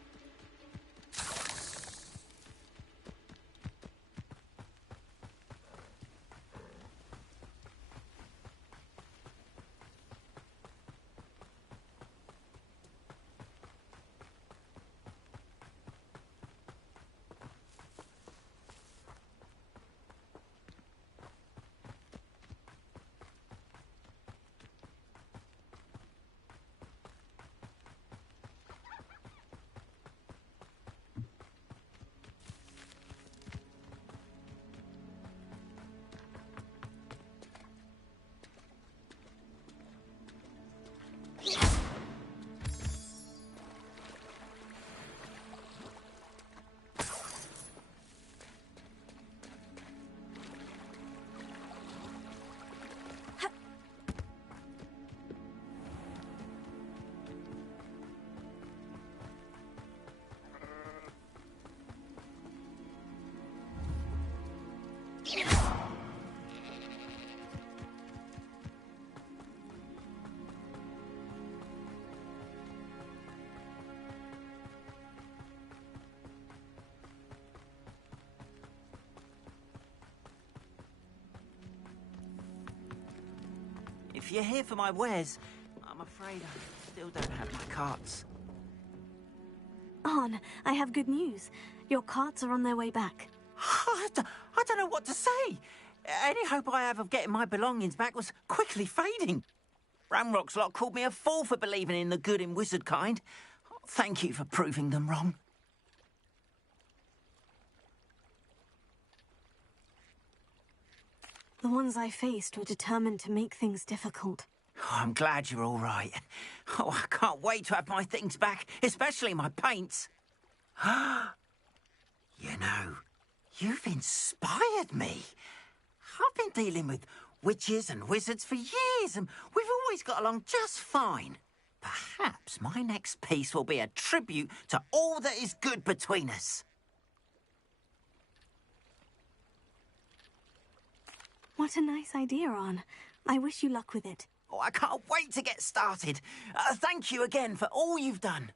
If you're here for my wares, I'm afraid I still don't have my carts. Arn, I have good news. Your carts are on their way back. I don't know what to say. Any hope I have of getting my belongings back was quickly fading. Ramrock's lot called me a fool for believing in the good in wizard kind. Thank you for proving them wrong. The ones I faced were determined to make things difficult. Oh, I'm glad you're all right. Oh, I can't wait to have my things back, especially my paints. You know, you've inspired me. I've been dealing with witches and wizards for years, and we've always got along just fine. Perhaps my next piece will be a tribute to all that is good between us. What a nice idea, Arn. I wish you luck with it. Oh, I can't wait to get started. Thank you again for all you've done.